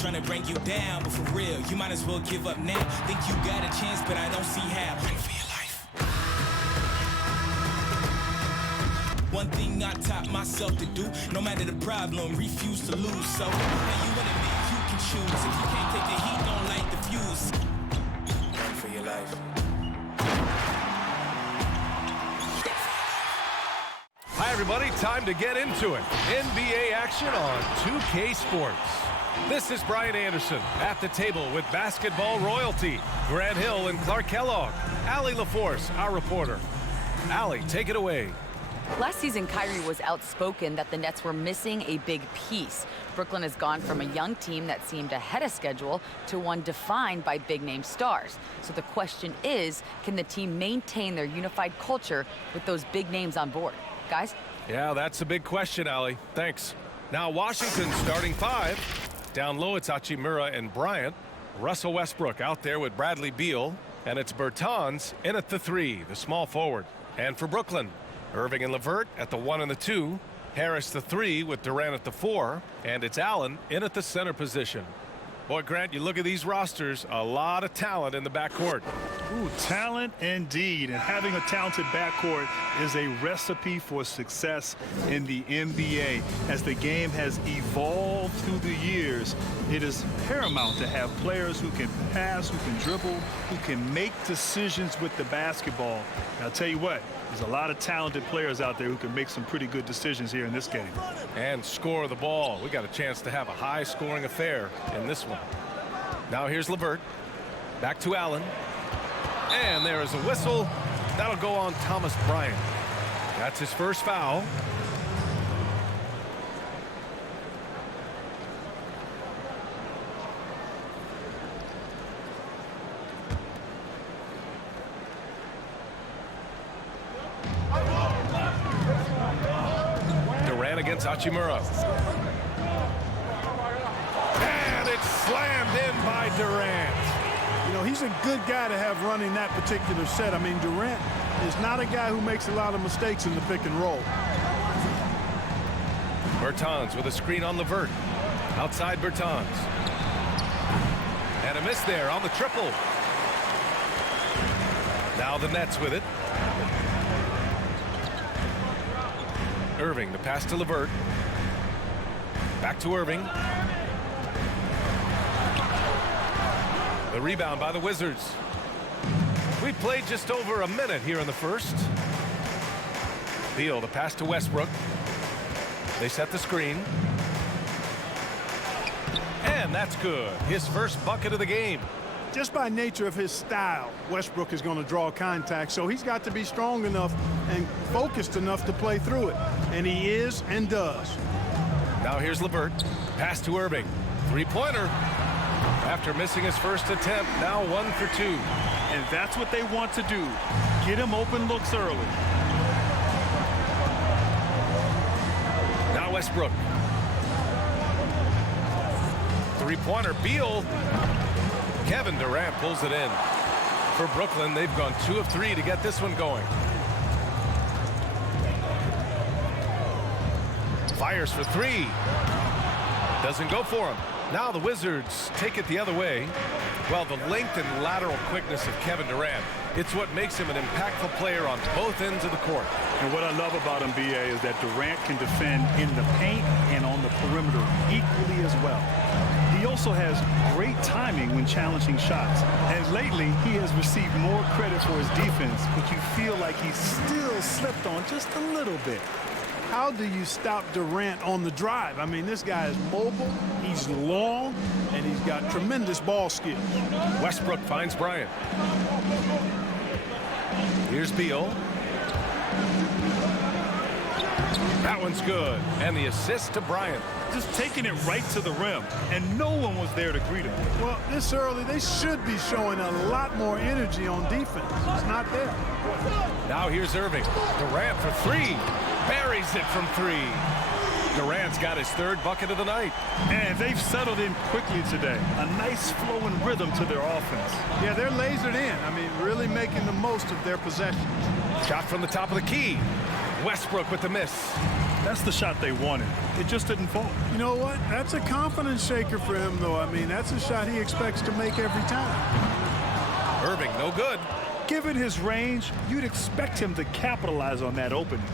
trying to bring you down, but for real, you might as well give up now. Think you got a chance, but I don't see how. Run for your life. One thing I taught myself to do, no matter the problem, refuse to lose. So, now you wanna make, you can choose. If you can't take the heat, don't light the fuse. Run for your life. Hi, everybody. Time to get into it. NBA action on 2K Sports. This is Brian Anderson at the table with basketball royalty. Grant Hill and Clark Kellogg. Allie LaForce, our reporter. Allie, take it away. Last season, Kyrie was outspoken that the Nets were missing a big piece. Brooklyn has gone from a young team that seemed ahead of schedule to one defined by big-name stars. So the question is, can the team maintain their unified culture with those big names on board? Guys? Yeah, that's a big question, Allie. Thanks. Now, Washington starting five. Down low, it's Hachimura and Bryant. Russell Westbrook out there with Bradley Beal. And it's Bertans in at the 3, the small forward. And for Brooklyn, Irving and LeVert at the 1 and the 2. Harris the 3 with Durant at the 4. And it's Allen in at the center position. Boy, Grant, you look at these rosters, a lot of talent in the backcourt. Ooh, talent indeed. And having a talented backcourt is a recipe for success in the NBA. As the game has evolved through the years, it is paramount to have players who can pass, who can dribble, who can make decisions with the basketball. And I'll tell you what, there's a lot of talented players out there who can make some pretty good decisions here in this game. And score the ball. We got a chance to have a high-scoring affair in this one. Now here's LeVert. Back to Allen. And there is a whistle. That'll go on Thomas Bryant. That's his first foul. Durant against Hachimura. And it's slammed in by Durant. You know, he's a good guy to have running that particular set. I mean, Durant is not a guy who makes a lot of mistakes in the pick and roll. Bertans with a screen on LeVert. Outside Bertans. And a miss there on the triple. Now the Nets with it. Irving, the pass to LeVert. Back to Irving. The rebound by the Wizards. We've played just over a minute here in the first. Beal, the pass to Westbrook. They set the screen. And that's good. His first bucket of the game. Just by nature of his style, Westbrook is going to draw contact, so he's got to be strong enough and focused enough to play through it. And he is and does. Now here's LeVert. Pass to Irving. Three-pointer. After missing his first attempt, now 1 for 2. And that's what they want to do. Get him open looks early. Now Westbrook. Three-pointer. Beal. Kevin Durant pulls it in. For Brooklyn, they've gone 2 of 3 to get this one going. Fires for 3. Doesn't go for him. Now the Wizards take it the other way. Well, the length and lateral quickness of Kevin Durant, it's what makes him an impactful player on both ends of the court. And what I love about him, BA, is that Durant can defend in the paint and on the perimeter equally as well. He also has great timing when challenging shots. And lately, he has received more credit for his defense, but you feel like he still slipped on just a little bit. How do you stop Durant on the drive? I mean, this guy is mobile, he's long, and he's got tremendous ball skills. Westbrook finds Bryant. Here's Beal. That one's good. And the assist to Bryant. Just taking it right to the rim, and no one was there to greet him. Well, this early, they should be showing a lot more energy on defense. It's not there. Now here's Irving. Durant for 3. Buries it from 3. Durant's got his 3rd bucket of the night. And they've settled in quickly today. A nice flowing rhythm to their offense. Yeah, they're lasered in. I mean, really making the most of their possessions. Shot from the top of the key. Westbrook with the miss. That's the shot they wanted. It just didn't fall. You know what? That's a confidence shaker for him, though. I mean, that's a shot he expects to make every time. Irving, no good. Given his range, you'd expect him to capitalize on that opening.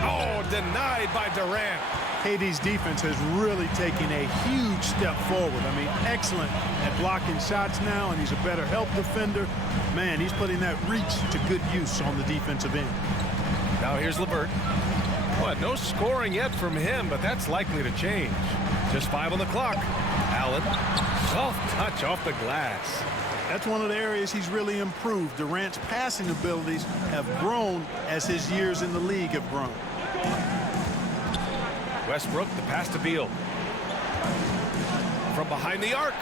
Oh, denied by Durant. KD's defense has really taken a huge step forward. I mean, excellent at blocking shots now, and he's a better help defender. Man, he's putting that reach to good use on the defensive end. Now here's LeVert. What, no scoring yet from him, but that's likely to change. Just 5 on the clock. Allen, soft touch off the glass. That's one of the areas he's really improved. Durant's passing abilities have grown as his years in the league have grown. Westbrook, the pass to Beal. From behind the arc.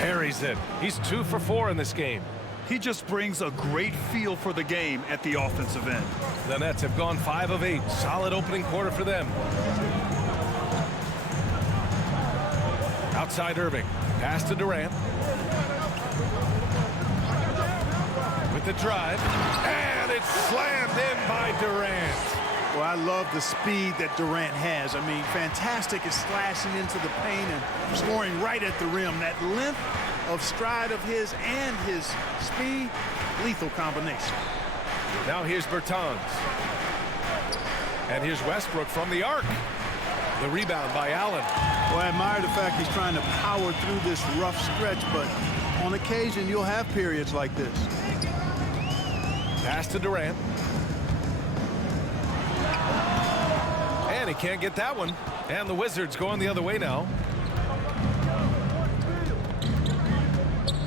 Parries it. He's 2 for 4 in this game. He just brings a great feel for the game at the offensive end. The Nets have gone 5 of 8. Solid opening quarter for them. Outside Irving. Pass to Durant. With the drive. And it's slammed in by Durant. Well, I love the speed that Durant has. I mean, fantastic at slashing into the paint and scoring right at the rim. That length of stride of his and his speed, lethal combination. Now here's Bertans. And here's Westbrook from the arc. The rebound by Allen. Well, I admire the fact he's trying to power through this rough stretch, but on occasion you'll have periods like this. Pass to Durant. And he can't get that one. And the Wizards going the other way now.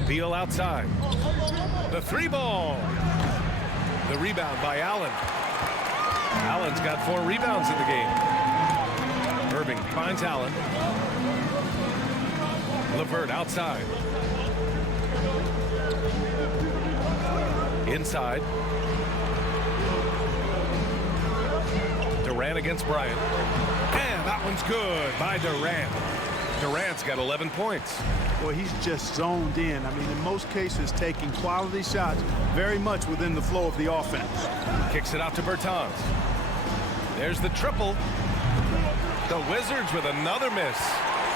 Beal outside. The 3-ball. The rebound by Allen. Allen's got 4 rebounds in the game. Irving finds Allen. LeVert outside. Inside. Durant against Bryant. And that one's good by Durant. Durant's got 11 points. Boy, he's just zoned in. I mean, in most cases, taking quality shots very much within the flow of the offense. Kicks it out to Bertans. There's the triple. The Wizards with another miss.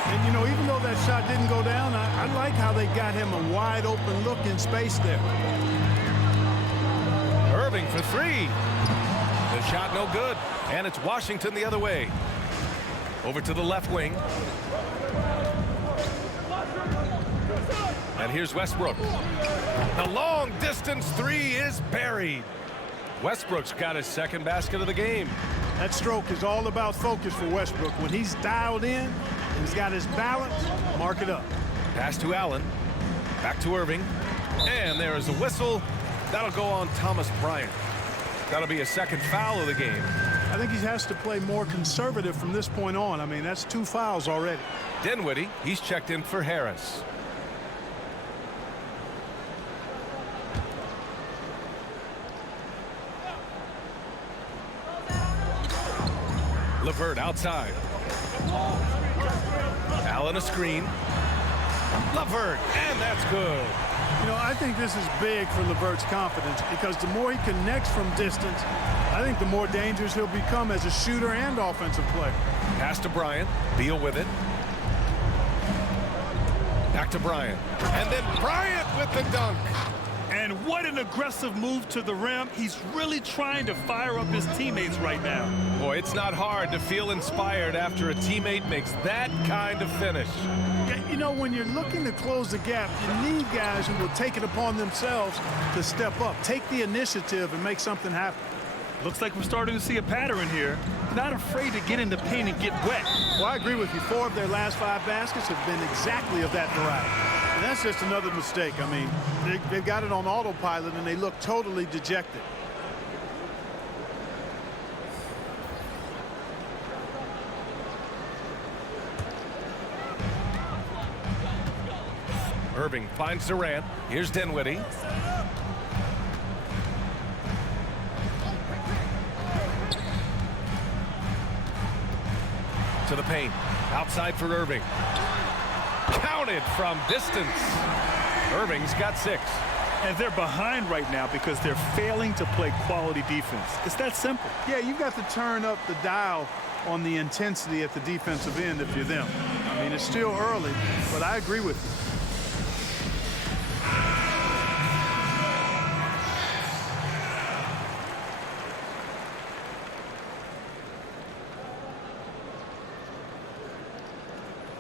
And, you know, even though that shot didn't go down, I like how they got him a wide open look in space there. Irving for 3. The shot no good. And it's Washington the other way. Over to the left wing. And here's Westbrook. The long distance 3 is buried. Westbrook's got his second basket of the game. That stroke is all about focus for Westbrook. When he's dialed in, he's got his balance, mark it up. Pass to Allen. Back to Irving. And there is a whistle. That'll go on Thomas Bryant. That'll be a second foul of the game. I think he has to play more conservative from this point on. I mean, that's 2 fouls already. Dinwiddie, he's checked in for Harris. LeVert outside. Allen a screen. LeVert, and that's good. You know, I think this is big for LeVert's confidence because the more he connects from distance, I think the more dangerous he'll become as a shooter and offensive player. Pass to Bryant. Beal with it. Back to Bryant. And then Bryant with the dunk. And what an aggressive move to the rim. He's really trying to fire up his teammates right now. Boy, it's not hard to feel inspired after a teammate makes that kind of finish. You know, when you're looking to close the gap, you need guys who will take it upon themselves to step up, take the initiative, and make something happen. Looks like we're starting to see a pattern here. Not afraid to get in the paint and get wet. Well, I agree with you. 4 of their last 5 baskets have been exactly of that variety. And that's just another mistake. I mean, they've got it on autopilot, and they look totally dejected. Irving finds Durant. Here's Dinwiddie. To the paint. Outside for Irving. Counted from distance. Irving's got 6. And they're behind right now because they're failing to play quality defense. It's that simple. Yeah, you've got to turn up the dial on the intensity at the defensive end if you're them. I mean, it's still early, but I agree with you.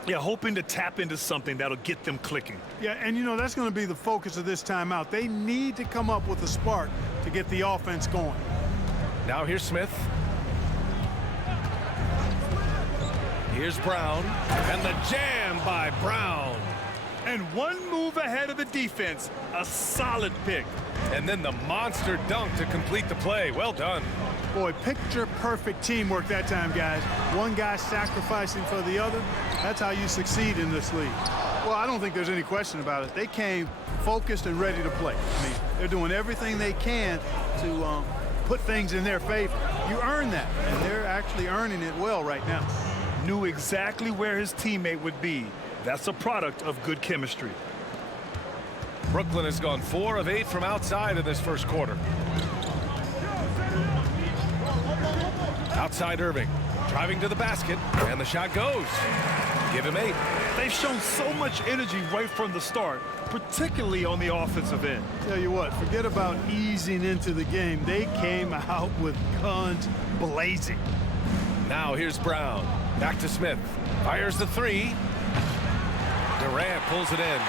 Yeah, hoping to tap into something that'll get them clicking. Yeah, and you know, that's going to be the focus of this timeout. They need to come up with a spark to get the offense going. Now here's Smith. Here's Brown. And the jam by Brown. And one move ahead of the defense. A solid pick. And then the monster dunk to complete the play. Well done. Boy, picture-perfect teamwork that time, guys. One guy sacrificing for the other. That's how you succeed in this league. Well, I don't think there's any question about it. They came focused and ready to play. I mean, they're doing everything they can to put things in their favor. You earn that, and they're actually earning it well right now. Knew exactly where his teammate would be. That's a product of good chemistry. Brooklyn has gone 4 of 8 from outside in this first quarter. Outside Irving, driving to the basket, and the shot goes. Give him 8. They've shown so much energy right from the start, particularly on the offensive end. Tell you what, forget about easing into the game. They came out with guns blazing. Now here's Brown. Back to Smith. Fires the 3. Durant pulls it in.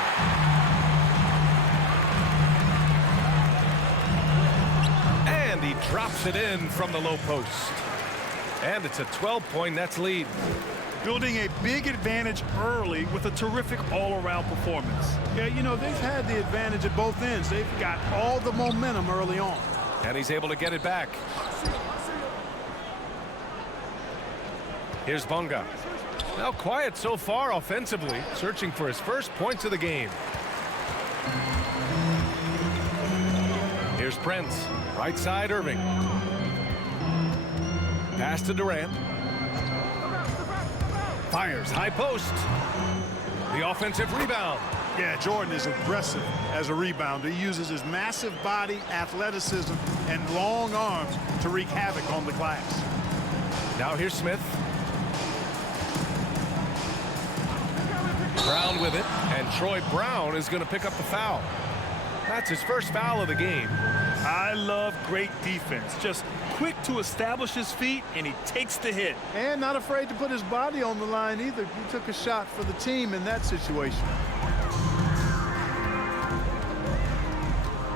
And he drops it in from the low post. And it's a 12-point Nets lead. Building a big advantage early with a terrific all-around performance. Yeah, you know, they've had the advantage at both ends. They've got all the momentum early on. And he's able to get it back. Here's Bunga. Now quiet so far offensively, searching for his first points of the game. Here's Prince. Right side, Irving. Pass to Durant. Fires, high post. The offensive rebound. Yeah, Jordan is aggressive as a rebounder. He uses his massive body, athleticism, and long arms to wreak havoc on the glass. Now here's Smith. Brown with it, and Troy Brown is going to pick up the foul. That's his first foul of the game. I love great defense. Just quick to establish his feet, and he takes the hit. And not afraid to put his body on the line either. He took a shot for the team in that situation.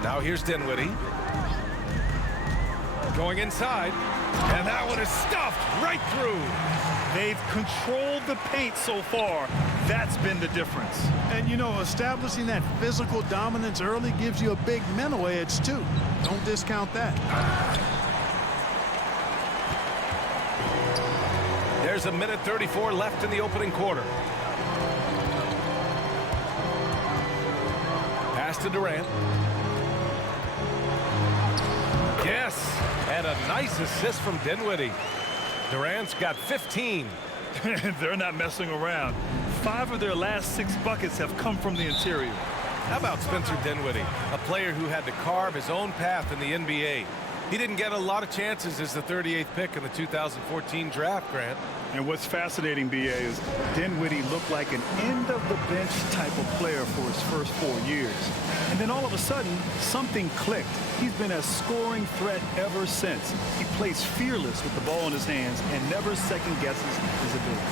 Now here's Dinwiddie. Going inside, and that one is stuffed right through. They've controlled the paint so far. That's been the difference. And, you know, establishing that physical dominance early gives you a big mental edge, too. Don't discount that. There's a minute 34 left in the opening quarter. Pass to Durant. Yes, and a nice assist from Dinwiddie. Durant's got 15. They're not messing around. 5 of their last 6 buckets have come from the interior. How about Spencer Dinwiddie, a player who had to carve his own path in the NBA? He didn't get a lot of chances as the 38th pick in the 2014 draft, Grant. And what's fascinating, B.A., is Dinwiddie looked like an end-of-the-bench type of player for his first 4 years. And then all of a sudden, something clicked. He's been a scoring threat ever since. He plays fearless with the ball in his hands and never second-guesses his ability.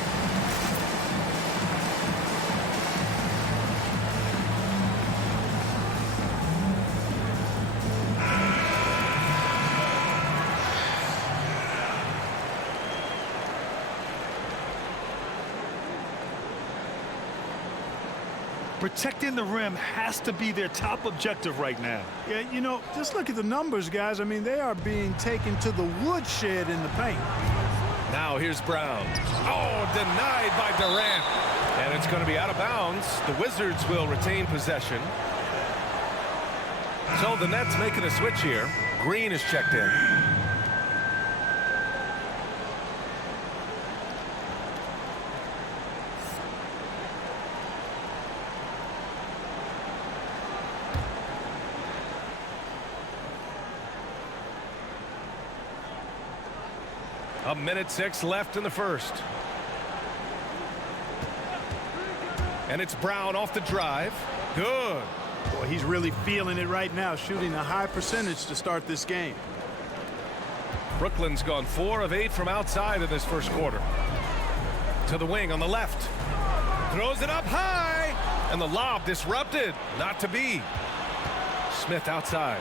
Protecting the rim has to be their top objective right now. Yeah, you know, just look at the numbers, guys. I mean, they are being taken to the woodshed in the paint. Now here's Brown. Oh, denied by Durant. And it's going to be out of bounds. The Wizards will retain possession. So the Nets making a switch here. Green is checked in. 1:06 left in the first. And it's Brown off the drive. Good. Boy, he's really feeling it right now, shooting a high percentage to start this game. Brooklyn's gone 4 of 8 from outside in this first quarter. To the wing on the left. Throws it up high. And the lob disrupted. Not to be. Smith outside.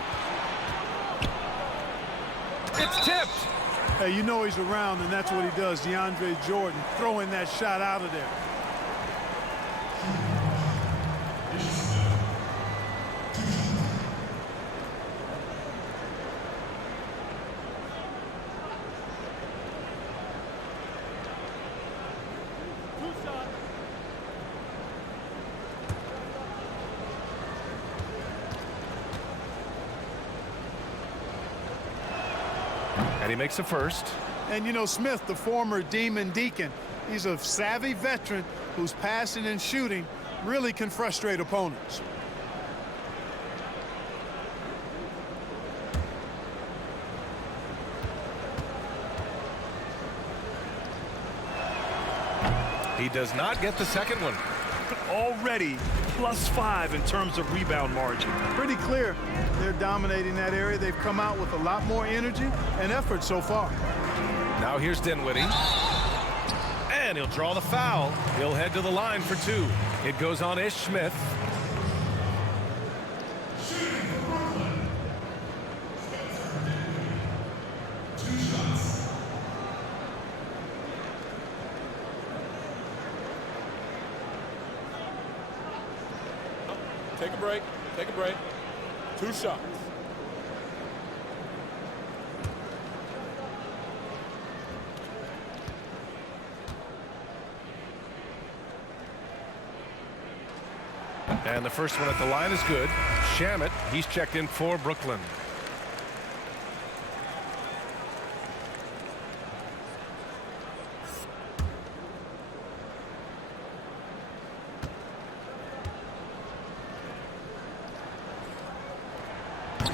It's tipped. Hey, you know he's around, and that's what he does. DeAndre Jordan throwing that shot out of there. And he makes a first. And you know, Smith, the former Demon Deacon, he's a savvy veteran whose passing and shooting really can frustrate opponents. He does not get the second one. Already +5 in terms of rebound margin. Pretty clear they're dominating that area. They've come out with a lot more energy and effort so far. Now here's Dinwiddie. And he'll draw the foul. He'll head to the line for 2. It goes on Ish Smith. Take a break. Take a break. 2 shots. And the first one at the line is good. Shamet, he's checked in for Brooklyn.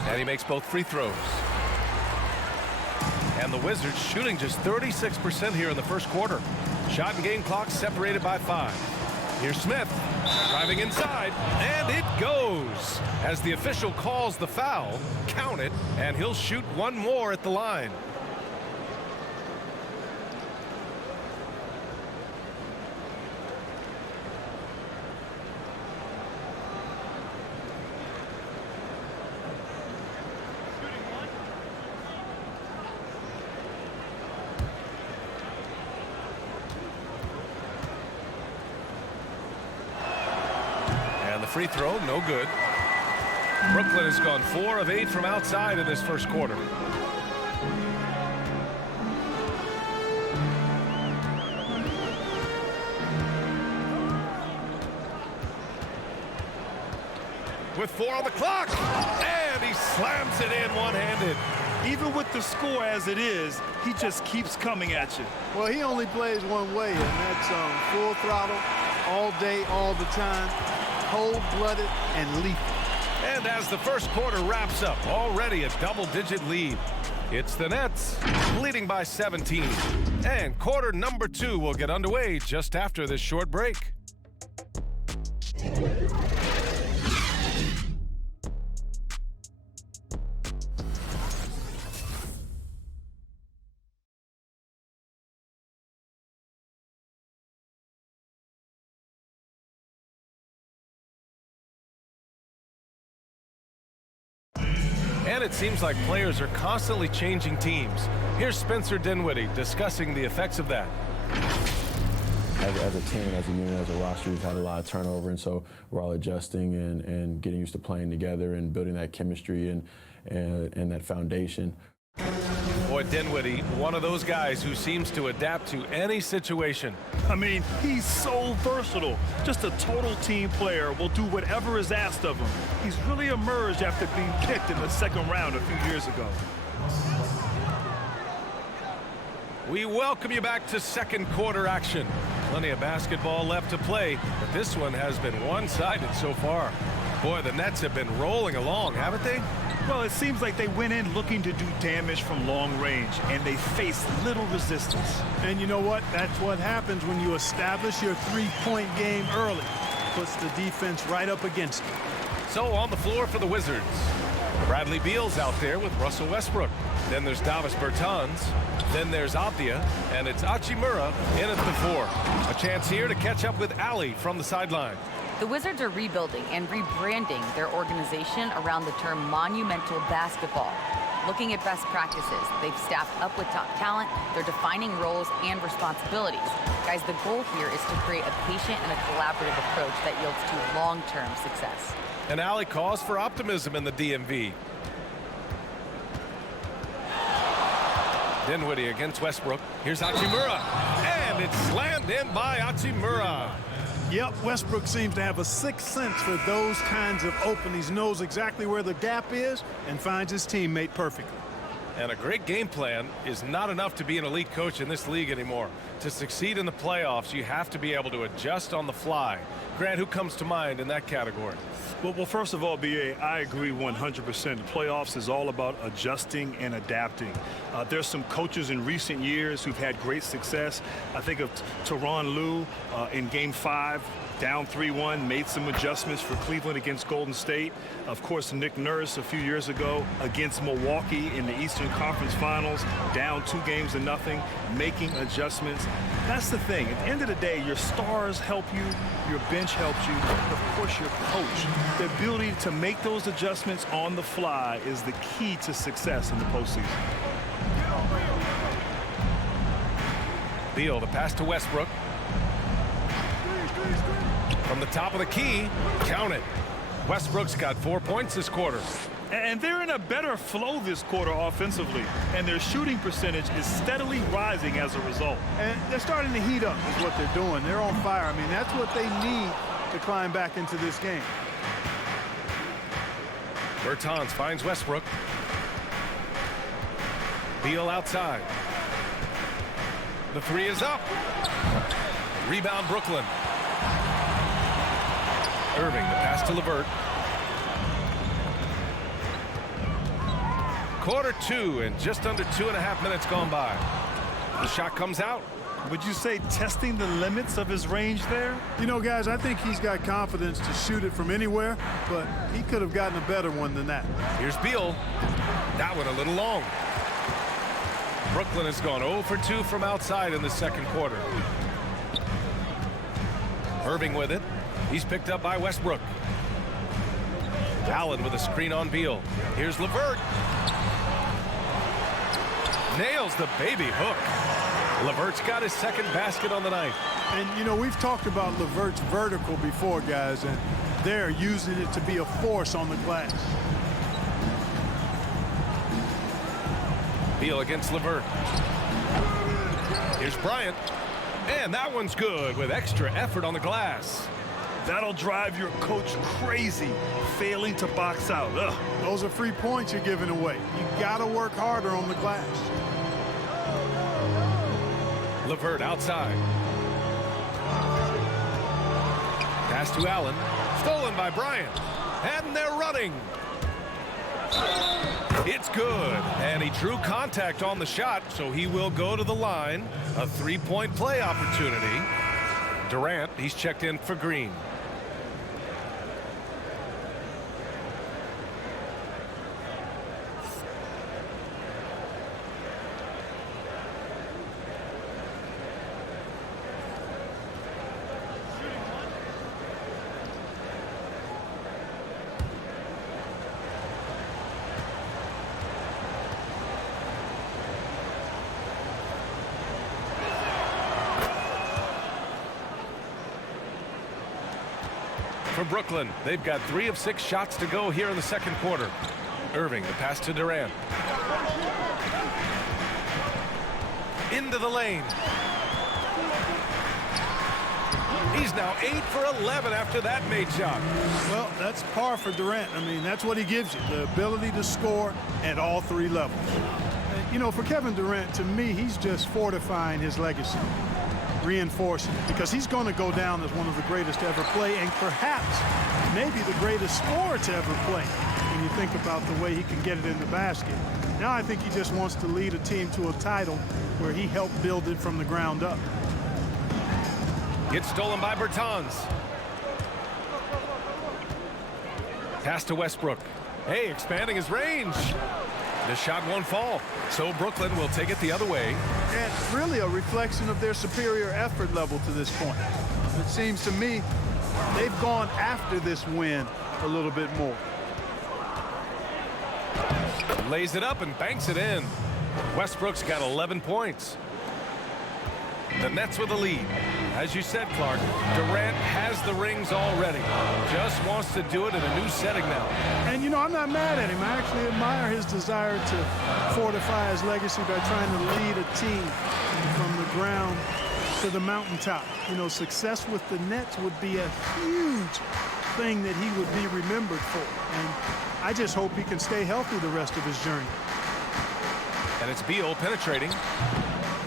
And he makes both free throws. And the Wizards shooting just 36% here in the first quarter. Shot and game clock separated by 5. Here's Smith driving inside, and it goes. As the official calls the foul, count it, and he'll shoot one more at the line. Free throw, no good. Brooklyn has gone 4 of 8 from outside in this first quarter. With 4 on the clock, and he slams it in one-handed. Even with the score as it is, he just keeps coming at you. Well, he only plays one way, and that's full throttle, all day, all the time. Cold-blooded and lethal. And as the first quarter wraps up, already a double-digit lead. It's the Nets leading by 17. And quarter number 2 will get underway just after this short break. And it seems like players are constantly changing teams. Here's Spencer Dinwiddie discussing the effects of that. As a team, as a unit, as a roster, we've had a lot of turnover, and so we're all adjusting and getting used to playing together and building that chemistry and that foundation. Boy, Dinwiddie, one of those guys who seems to adapt to any situation. I mean, he's so versatile. Just a total team player, will do whatever is asked of him. He's really emerged after being kicked in the second round a few years ago. We welcome you back to second quarter action. Plenty of basketball left to play, but this one has been one-sided so far. Boy, the Nets have been rolling along, haven't they? Well, it seems like they went in looking to do damage from long range, and they faced little resistance. And you know what? That's what happens when you establish your three-point game early. Puts the defense right up against it. So on the floor for the Wizards, Bradley Beal's out there with Russell Westbrook. Then there's Davis Bertans. Then there's Abdia, and it's Hachimura in at the 4. A chance here to catch up with Ali from the sideline. The Wizards are rebuilding and rebranding their organization around the term monumental basketball. Looking at best practices, they've staffed up with top talent, they're defining roles and responsibilities. Guys, the goal here is to create a patient and a collaborative approach that yields to long-term success. And Ali calls for optimism in the DMV. Dinwiddie against Westbrook. Here's Hachimura, and it's slammed in by Hachimura. Yep, Westbrook seems to have a sixth sense for those kinds of openings. Knows exactly where the gap is and finds his teammate perfectly. And a great game plan is not enough to be an elite coach in this league anymore. To succeed in the playoffs, you have to be able to adjust on the fly. Grant, who comes to mind in that category? Well, first of all, B.A., I agree 100%. The playoffs is all about adjusting and adapting. There's some coaches in recent years who've had great success. I think of Tyronn Lue in Game 5. Down 3-1, made some adjustments for Cleveland against Golden State. Of course, Nick Nurse a few years ago against Milwaukee in the Eastern Conference Finals, down 2-0, making adjustments. That's the thing. At the end of the day, your stars help you, your bench helps you, of course, your coach. The ability to make those adjustments on the fly is the key to success in the postseason. Beal, the pass to Westbrook. From the top of the key, count it. Westbrook's got 4 points this quarter. And they're in a better flow this quarter offensively, and their shooting percentage is steadily rising as a result. And they're starting to heat up is what they're doing. They're on fire. I mean, that's what they need to climb back into this game. Bertans finds Westbrook. Beal outside. The 3 is up. Rebound Brooklyn. Irving, the pass to LeVert. Quarter 2 and just under 2.5 minutes gone by. The shot comes out. Would you say testing the limits of his range there? You know, guys, I think he's got confidence to shoot it from anywhere, but he could have gotten a better one than that. Here's Beal. That one a little long. Brooklyn has gone 0 for 2 from outside in the second quarter. Irving with it. He's picked up by Westbrook. Allen with a screen on Beal. Here's LeVert. Nails the baby hook. LeVert's got his second basket on the night. And, you know, we've talked about LeVert's vertical before, guys, and they're using it to be a force on the glass. Beal against LeVert. Here's Bryant. And that one's good with extra effort on the glass. That'll drive your coach crazy, failing to box out. Ugh. Those are free points you're giving away. You got to work harder on the glass. LeVert outside. Pass to Allen. Stolen by Bryant. And they're running. It's good. And he drew contact on the shot, so he will go to the line. A 3-point play opportunity. Durant, he's checked in for Green. For Brooklyn, they've got 3 of 6 shots to go here in the second quarter. Irving, the pass to Durant. Into the lane. He's now 8 for 11 after that made shot. Well, that's par for Durant. I mean, that's what he gives you, the ability to score at all 3 levels. You know, for Kevin Durant, to me, he's just fortifying his legacy, reinforcing it, because he's going to go down as one of the greatest to ever play, and perhaps maybe the greatest scorer to ever play in when you think about the way he can get it in the basket. Now I think he just wants to lead a team to a title where he helped build it from the ground up. Gets stolen by Bertans. Pass to Westbrook. Hey, expanding his range. The shot won't fall, so Brooklyn will take it the other way. And really a reflection of their superior effort level to this point. It seems to me they've gone after this win a little bit more. Lays it up and banks it in. Westbrook's got 11 points. The Nets with the lead. As you said, Clark, Durant has the rings already. Just wants to do it in a new setting now. And, you know, I'm not mad at him. I actually admire his desire to fortify his legacy by trying to lead a team from the ground to the mountaintop. You know, success with the Nets would be a huge thing that he would be remembered for. And I just hope he can stay healthy the rest of his journey. And it's Beal penetrating.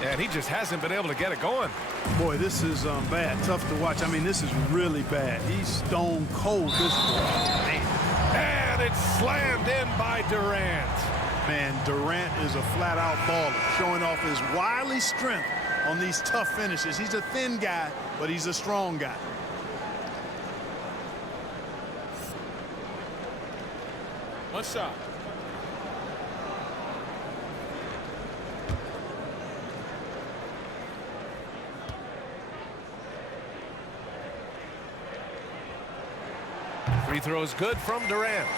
And he just hasn't been able to get it going. Boy, this is bad. Tough to watch. I mean, this is really bad. He's stone cold, this boy. Man. And it's slammed in by Durant. Man, Durant is a flat-out baller, showing off his wily strength on these tough finishes. He's a thin guy, but he's a strong guy. One shot. Free throws good from Durant.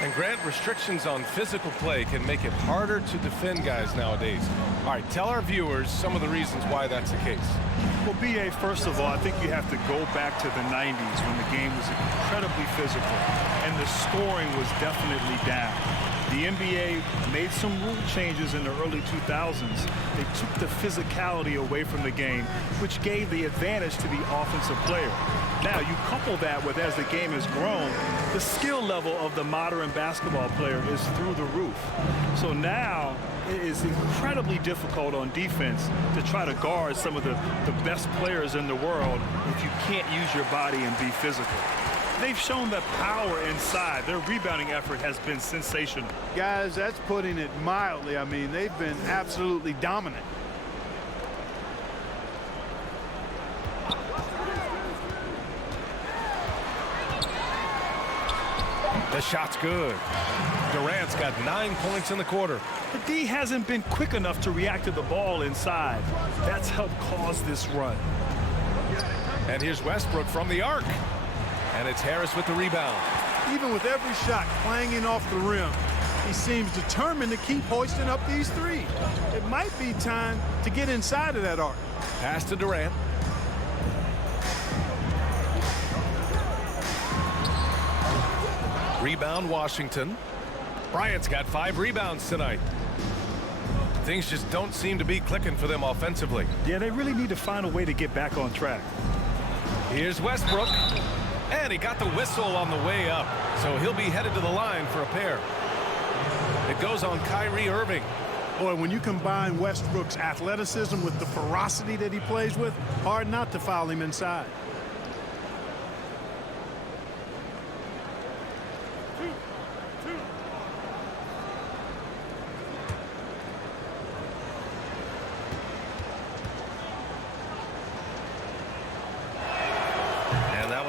And Grant, restrictions on physical play can make it harder to defend guys nowadays. All right, tell our viewers some of the reasons why that's the case. Well, B.A., first of all, I think you have to go back to the 90s when the game was incredibly physical and the scoring was definitely down. The NBA made some rule changes in the early 2000s. They took the physicality away from the game, which gave the advantage to the offensive player. Now, you couple that with, as the game has grown, the skill level of the modern basketball player is through the roof. So now it is incredibly difficult on defense to try to guard some of the best players in the world if you can't use your body and be physical. They've shown the power inside. Their rebounding effort has been sensational. Guys, that's putting it mildly. I mean, they've been absolutely dominant. The shot's good. Durant's got 9 points in the quarter. The D hasn't been quick enough to react to the ball inside. That's helped cause this run. And here's Westbrook from the arc. And it's Harris with the rebound. Even with every shot clanging off the rim, he seems determined to keep hoisting up these threes. It might be time to get inside of that arc. Pass to Durant. Rebound Washington. Bryant's got 5 rebounds tonight. Things just don't seem to be clicking for them offensively. Yeah, they really need to find a way to get back on track. Here's Westbrook. And he got the whistle on the way up. So he'll be headed to the line for a pair. It goes on Kyrie Irving. Boy, when you combine Westbrook's athleticism with the ferocity that he plays with, hard not to foul him inside.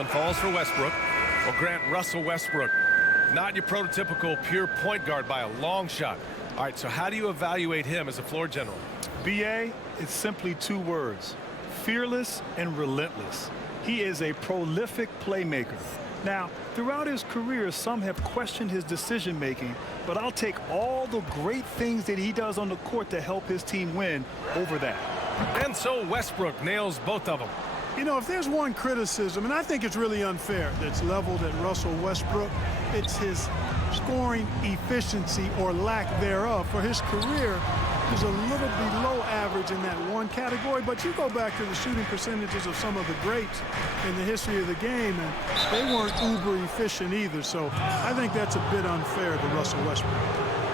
Falls for Westbrook. Well, Grant, Russell Westbrook, not your prototypical pure point guard by a long shot. All right, so how do you evaluate him as a floor general? B.A., it's simply 2 words: fearless and relentless. He is a prolific playmaker. Now, throughout his career, some have questioned his decision-making, but I'll take all the great things that he does on the court to help his team win over that. And so Westbrook nails both of them. You know, if there's one criticism, and I think it's really unfair, that's leveled at Russell Westbrook, it's his scoring efficiency or lack thereof. For his career, he's a little below average in that one category, but you go back to the shooting percentages of some of the greats in the history of the game, and they weren't uber efficient either. So I think that's a bit unfair to Russell Westbrook.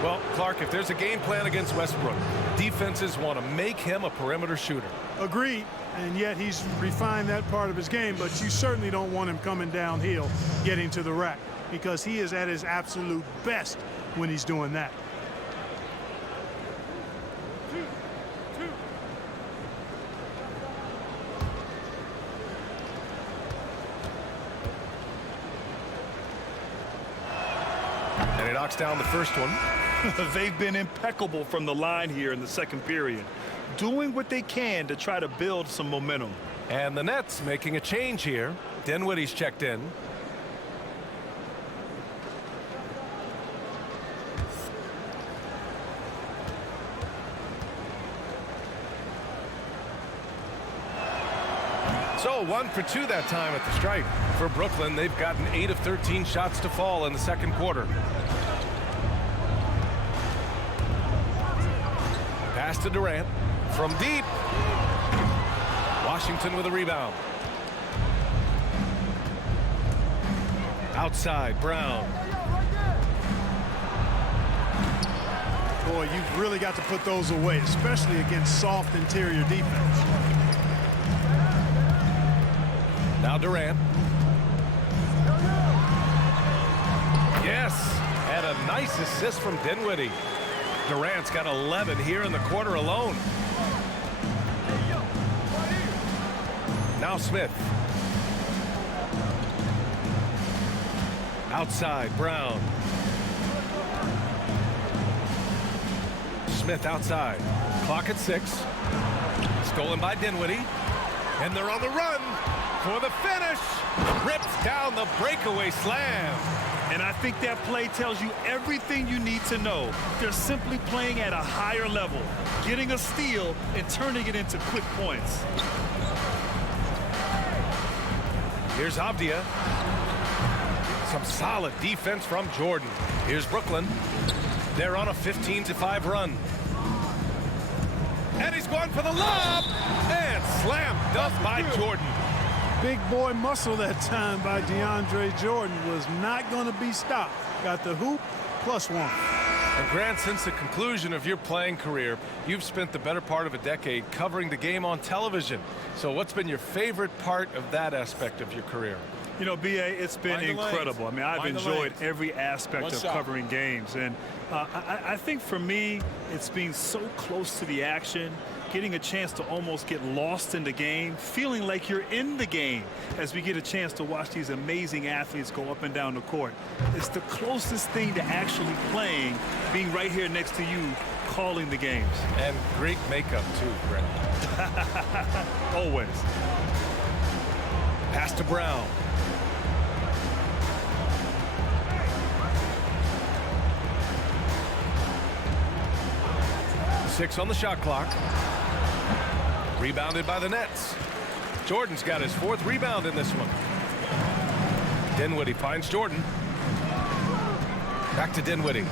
Well, Clark, if there's a game plan against Westbrook, defenses want to make him a perimeter shooter. Agreed, and yet he's refined that part of his game, but you certainly don't want him coming downhill, getting to the rack. because he is at his absolute best when he's doing that. And he knocks down the first one. They've been impeccable from the line here in the second period, doing what they can to try to build some momentum. And the Nets making a change here. Dinwiddie's checked in. So 1 for 2 that time at the stripe. For Brooklyn, they've gotten 8 of 13 shots to fall in the second quarter. Pass to Durant from deep. Washington with a rebound. Outside, Brown. Boy, you've really got to put those away, especially against soft interior defense. Now Durant. Yes, and a nice assist from Dinwiddie. Durant's got 11 here in the quarter alone. Now Smith. Outside, Brown. Smith outside. Clock at 6. Stolen by Dinwiddie. And they're on the run for the finish. Rips down the breakaway slam. And I think that play tells you everything you need to know. They're simply playing at a higher level, getting a steal and turning it into quick points. Here's Avdia. Some solid defense from Jordan. Here's Brooklyn. They're on a 15-5 run. And he's going for the lob. And slam dunk by Jordan. Big boy muscle that time by DeAndre Jordan was not going to be stopped. Got the hoop, +1. And Grant, since the conclusion of your playing career, you've spent the better part of a decade covering the game on television. So what's been your favorite part of that aspect of your career? You know, B.A., it's been incredible. I mean, I've enjoyed every aspect of covering games. And I think for me, it's being so close to the action, getting a chance to almost get lost in the game, feeling like you're in the game as we get a chance to watch these amazing athletes go up and down the court. It's the closest thing to actually playing, being right here next to you, calling the games. And great makeup, too, Grant. Always. Pass to Brown. Six on the shot clock. Rebounded by the Nets. Jordan's got his 4th rebound in this one. Dinwiddie finds Jordan. Back to Dinwiddie.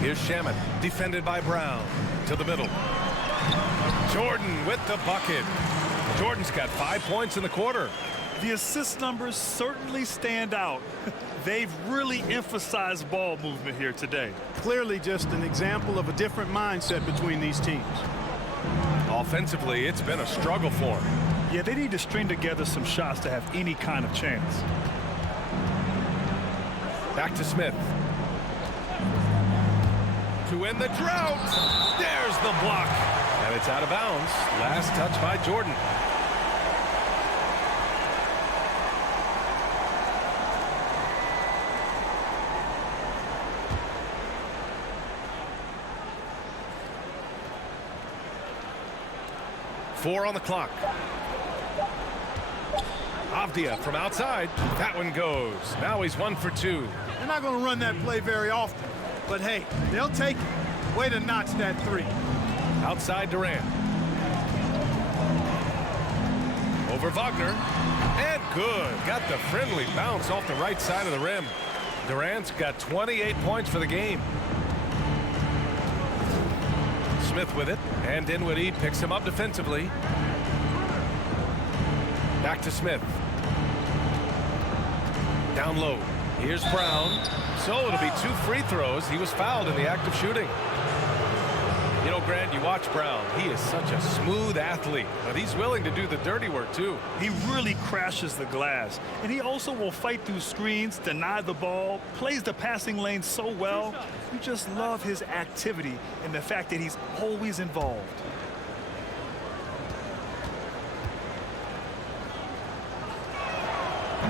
Here's Shaman, defended by Brown. To the middle. Jordan with the bucket. Jordan's got 5 points in the quarter. The assist numbers certainly stand out. They've really emphasized ball movement here today. Clearly just an example of a different mindset between these teams. Offensively, it's been a struggle for them. Yeah, they need to string together some shots to have any kind of chance. Back to Smith. To end the drought. There's the block. And it's out of bounds. Last touch by Jordan. Four on the clock. Avdia from outside. That one goes. Now he's 1 for 2. They're not going to run that play very often, but hey, they'll take it. Way to notch that 3. Outside Durant. Over Wagner. And good. Got the friendly bounce off the right side of the rim. Durant's got 28 points for the game. Smith with it, and Dinwiddie picks him up defensively. Back to Smith. Down low. Here's Brown. So it'll be 2 free throws. He was fouled in the act of shooting. You know, Grant, you watch Brown. He is such a smooth athlete, but he's willing to do the dirty work, too. He really crashes the glass, and he also will fight through screens, deny the ball, plays the passing lane so well. You just love his activity and the fact that he's always involved.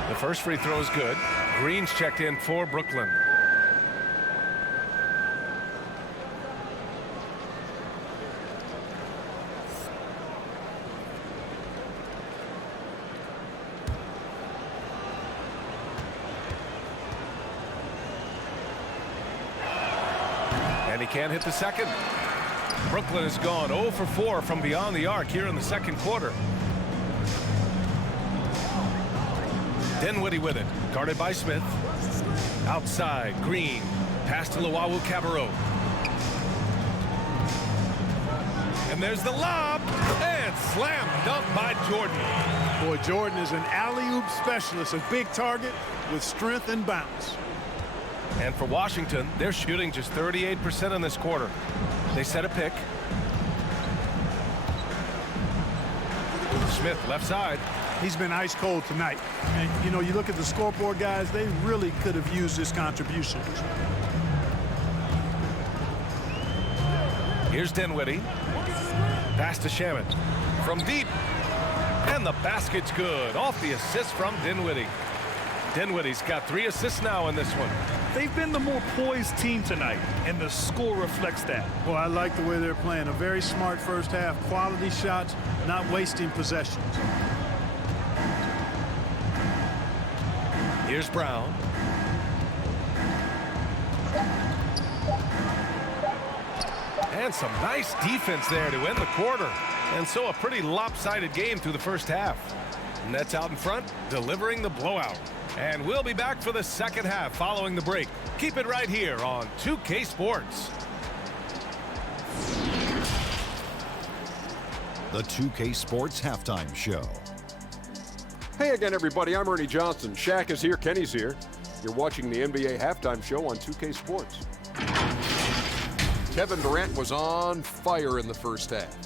The first free throw is good. Green's checked in for Brooklyn. And he can't hit the second. Brooklyn has gone 0 for 4 from beyond the arc here in the second quarter. Dinwiddie with it, guarded by Smith. Outside, Green. Pass to Luwawu-Cabarrot. And there's the lob. And slam dunk by Jordan. Boy, Jordan is an alley-oop specialist, a big target with strength and bounce. And for Washington, they're shooting just 38% in this quarter. They set a pick. Smith, left side. He's been ice cold tonight. And, you know, you look at the scoreboard, guys, they really could have used his contribution. Here's Dinwiddie. Pass to Shaman. From deep. And the basket's good. Off the assist from Dinwiddie. Dinwiddie's got 3 assists now in this one. They've been the more poised team tonight, and the score reflects that. Well, I like the way they're playing. A very smart first half. Quality shots, not wasting possessions. Here's Brown. And some nice defense there to end the quarter. And so a pretty lopsided game through the first half. Nets out in front, delivering the blowout. And we'll be back for the second half following the break. Keep it right here on 2K Sports. The 2K Sports Halftime Show. Hey again, everybody. I'm Ernie Johnson. Shaq is here. Kenny's here. You're watching the NBA Halftime Show on 2K Sports. Kevin Durant was on fire in the first half.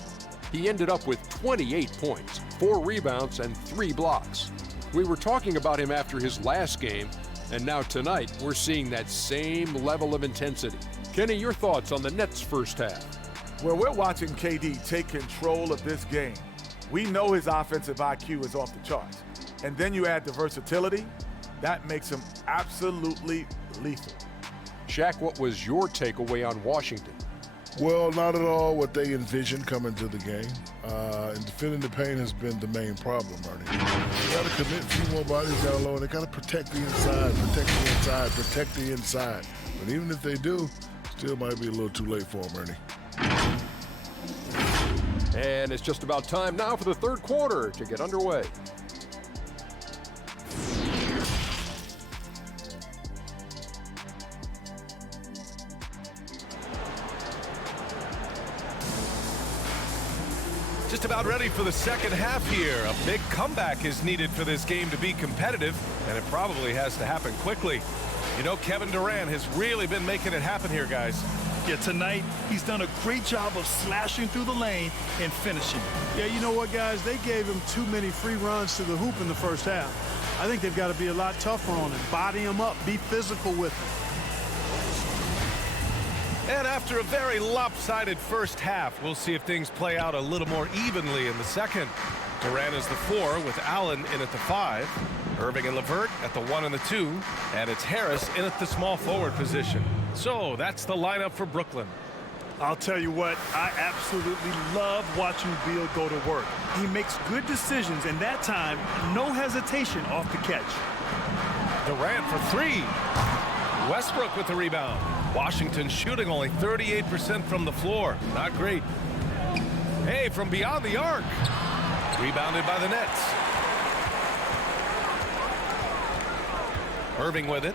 He ended up with 28 points, 4 rebounds, and 3 blocks. We were talking about him after his last game, and now tonight we're seeing that same level of intensity. Kenny, your thoughts on the Nets' first half? Well, we're watching KD take control of this game. We know his offensive IQ is off the charts. And then you add the versatility, that makes him absolutely lethal. Shaq, what was your takeaway on Washington? Well, not at all what they envisioned coming to the game. And defending the paint has been the main problem, Ernie. They got to commit a few more bodies down low, and they got to protect the inside, protect the inside, protect the inside. But even if they do, still might be a little too late for them, Ernie. And it's just about time now for the third quarter to get underway. Just about ready for the second half here. A big comeback is needed for this game to be competitive, and it probably has to happen quickly. You know, Kevin Durant has really been making it happen here, guys. Yeah, tonight he's done a great job of slashing through the lane and finishing. Yeah, you know what, guys? They gave him too many free runs to the hoop in the first half. I think they've got to be a lot tougher on him. Body him up. Be physical with him. And after a very lopsided first half, we'll see if things play out a little more evenly in the second. Durant is the 4 with Allen in at the 5. Irving and LeVert at the 1 and the 2. And it's Harris in at the small forward position. So that's the lineup for Brooklyn. I'll tell you what, I absolutely love watching Beal go to work. He makes good decisions, and that time, no hesitation off the catch. Durant for 3. Westbrook with the rebound. Washington shooting only 38% from the floor. Not great. Hey, from beyond the arc. Rebounded by the Nets. Irving with it.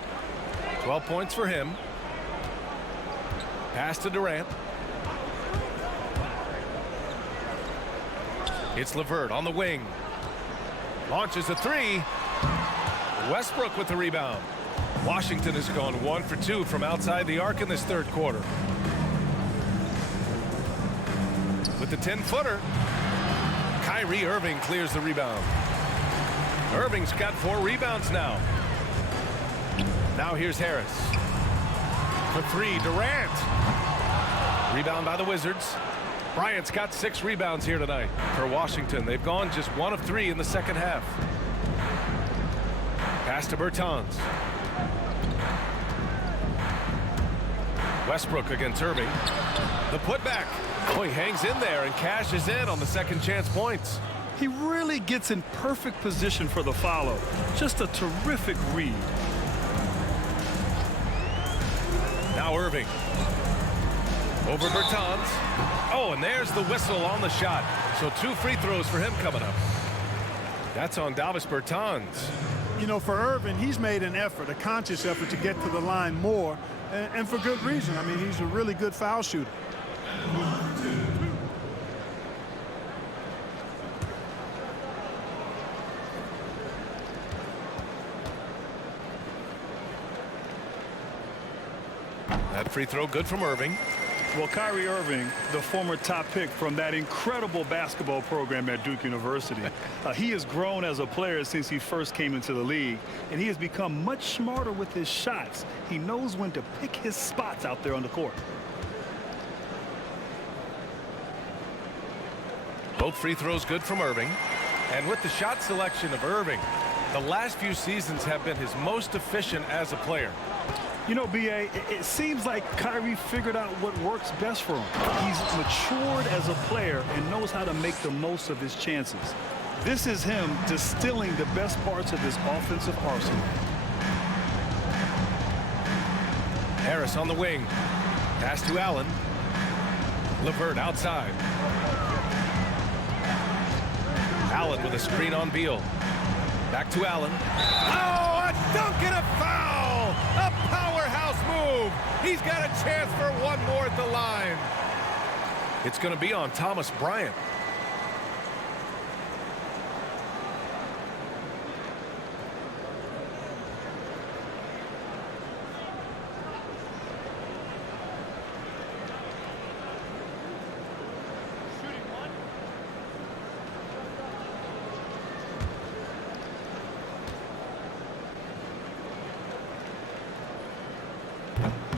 12 points for him. Pass to Durant. It's LeVert on the wing. Launches a 3. Westbrook with the rebound. Washington has gone 1 for 2 from outside the arc in this third quarter. with the 10-footer. Kyrie Irving clears the rebound. Irving's got 4 rebounds now. Now here's Harris. For 3, Durant. Rebound by the Wizards. Bryant's got 6 rebounds here tonight for Washington. They've gone just 1 of 3 in the second half. Pass to Bertans. Westbrook against Irving. The putback. Oh, he hangs in there and cashes in on the second chance points. He really gets in perfect position for the follow. Just a terrific read. Now Irving. Over Bertans. Oh, and there's the whistle on the shot. So 2 free throws for him coming up. That's on Davis Bertans. You know, for Irving, he's made an effort, a conscious effort to get to the line more, and for good reason. I mean, he's a really good foul shooter. That free throw good from Irving. Well, Kyrie Irving, the former top pick from that incredible basketball program at Duke University, he has grown as a player since he first came into the league, and he has become much smarter with his shots. He knows when to pick his spots out there on the court. Both free throws good from Irving. And with the shot selection of Irving, the last few seasons have been his most efficient as a player. You know, B.A., it seems like Kyrie figured out what works best for him. He's matured as a player and knows how to make the most of his chances. This is him distilling the best parts of his offensive arsenal. Harris on the wing. Pass to Allen. LeVert outside. Allen with a screen on Beal. Back to Allen. Oh, a dunk and a foul! A powerhouse move. He's got a chance for one more at the line. It's going to be on Thomas Bryant.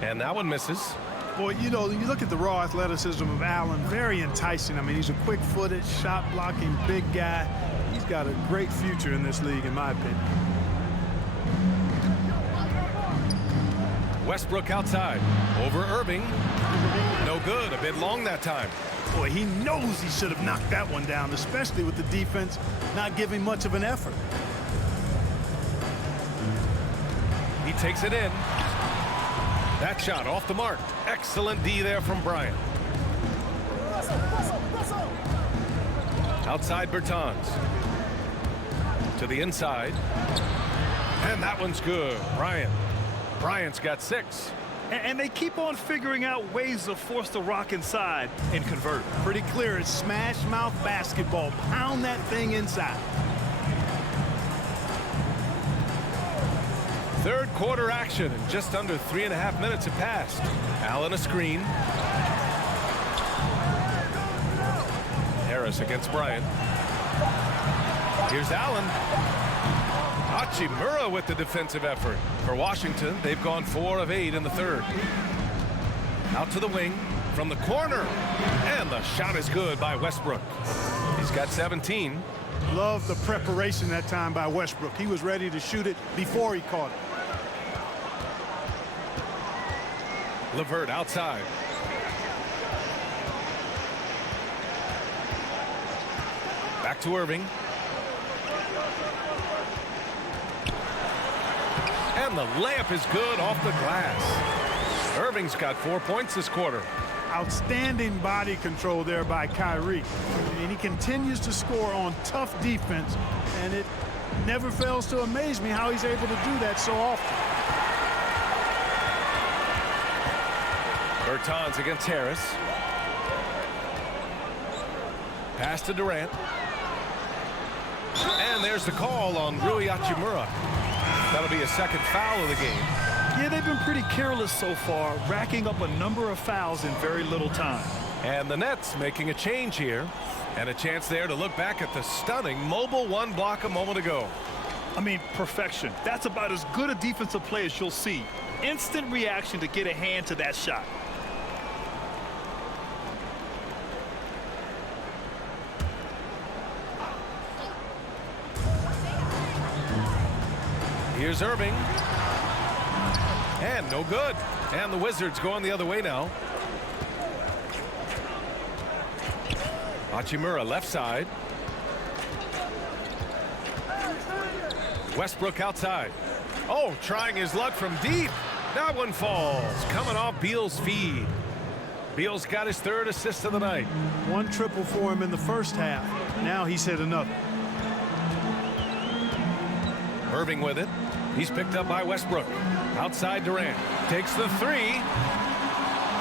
And that one misses. Boy, you know, you look at the raw athleticism of Allen, very enticing. I mean, he's a quick-footed, shot-blocking big guy. He's got a great future in this league, in my opinion. Westbrook outside. Over Irving. No good. A bit long that time. Boy, he knows he should have knocked that one down, especially with the defense not giving much of an effort. He takes it in. That shot off the mark. Excellent D there from Bryant. Outside Bertans. To the inside. And that one's good. Bryant's got 6. And they keep on figuring out ways to force the rock inside and convert. Pretty clear. It's smash mouth basketball. Pound that thing inside. Third quarter action, and just under 3.5 minutes have passed. Allen a screen. Harris against Bryant. Here's Allen. Hachimura with the defensive effort. For Washington, they've gone 4 of 8 in the third. Out to the wing from the corner. And the shot is good by Westbrook. He's got 17. Love the preparation that time by Westbrook. He was ready to shoot it before he caught it. LeVert outside. Back to Irving. And the layup is good off the glass. Irving's got 4 points this quarter. Outstanding body control there by Kyrie. And he continues to score on tough defense. And it never fails to amaze me how he's able to do that so often. Bertans against Harris. Pass to Durant. And there's the call on Rui Hachimura. That'll be a second foul of the game. Yeah, they've been pretty careless so far, racking up a number of fouls in very little time. And the Nets making a change here. And a chance there to look back at the stunning mobile one block a moment ago. I mean, perfection. That's about as good a defensive play as you'll see. Instant reaction to get a hand to that shot. Here's Irving. And no good. And the Wizards going the other way now. Hachimura left side. Westbrook outside. Oh, trying his luck from deep. That one falls. Coming off Beal's feed. Beal's got his third assist of the night. One triple for him in the first half. Now he's hit another. Irving with it. He's picked up by Westbrook. Outside Durant. Takes the three.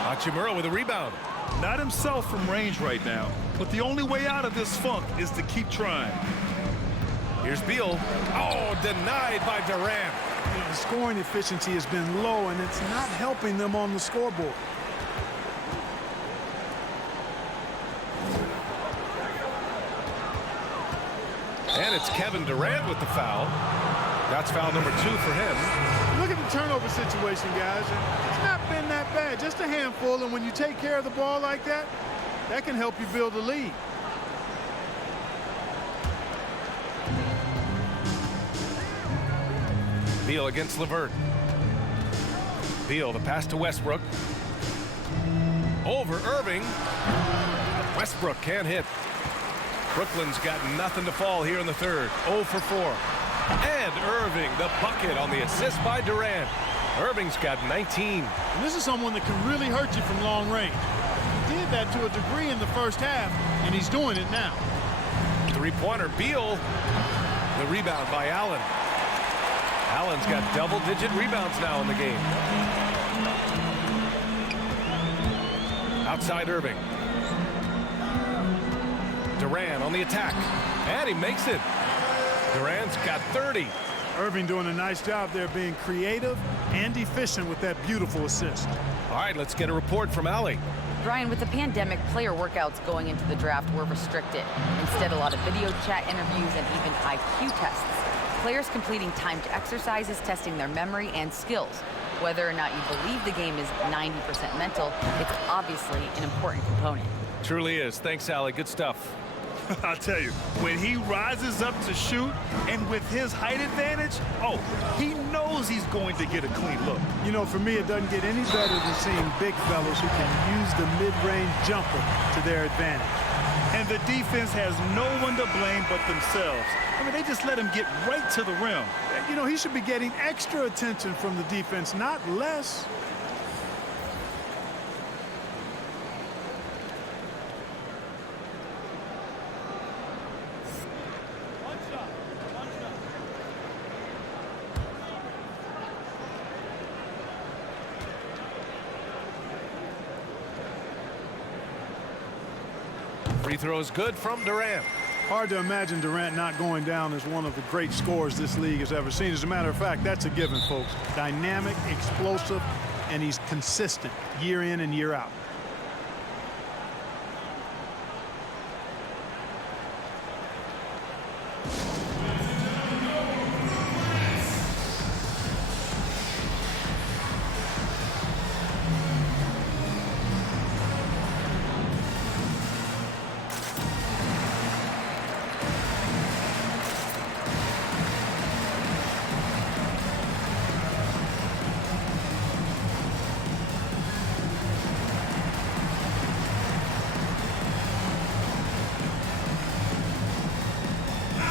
Hachimura with a rebound. Not himself from range right now, but the only way out of this funk is to keep trying. Here's Beal. Oh, denied by Durant. The scoring efficiency has been low, and it's not helping them on the scoreboard. And it's Kevin Durant with the foul. That's foul number 2 for him. Look at the turnover situation, guys. It's not been that bad, just a handful, and when you take care of the ball like that, that can help you build a lead. Beal against LeVert. Beal, the pass to Westbrook. Over Irving. Westbrook can't hit. Brooklyn's got nothing to fall here in the third. 0 for 4. And Irving, the bucket on the assist by Durant. Irving's got 19. And this is someone that can really hurt you from long range. He did that to a degree in the first half, and he's doing it now. Three-pointer, Beal. The rebound by Allen. Allen's got double-digit rebounds now in the game. Outside Irving. Durant on the attack. And he makes it. Durant's got 30. Irving doing a nice job there being creative and efficient with that beautiful assist. All right, let's get a report from Allie. Brian, with the pandemic, player workouts going into the draft were restricted. Instead, a lot of video chat interviews and even IQ tests. Players completing timed exercises, testing their memory and skills. Whether or not you believe the game is 90% mental, it's obviously an important component. Truly is. Thanks, Allie. Good stuff. I'll tell you, when he rises up to shoot, and with his height advantage, oh, he knows he's going to get a clean look. You know, for me, it doesn't get any better than seeing big fellas who can use the mid-range jumper to their advantage. And the defense has no one to blame but themselves. I mean, they just let him get right to the rim. You know, he should be getting extra attention from the defense, not less. Free throw is good from Durant. Hard to imagine Durant not going down as one of the great scorers this league has ever seen. As a matter of fact, that's a given, folks. Dynamic, explosive, and he's consistent year in and year out.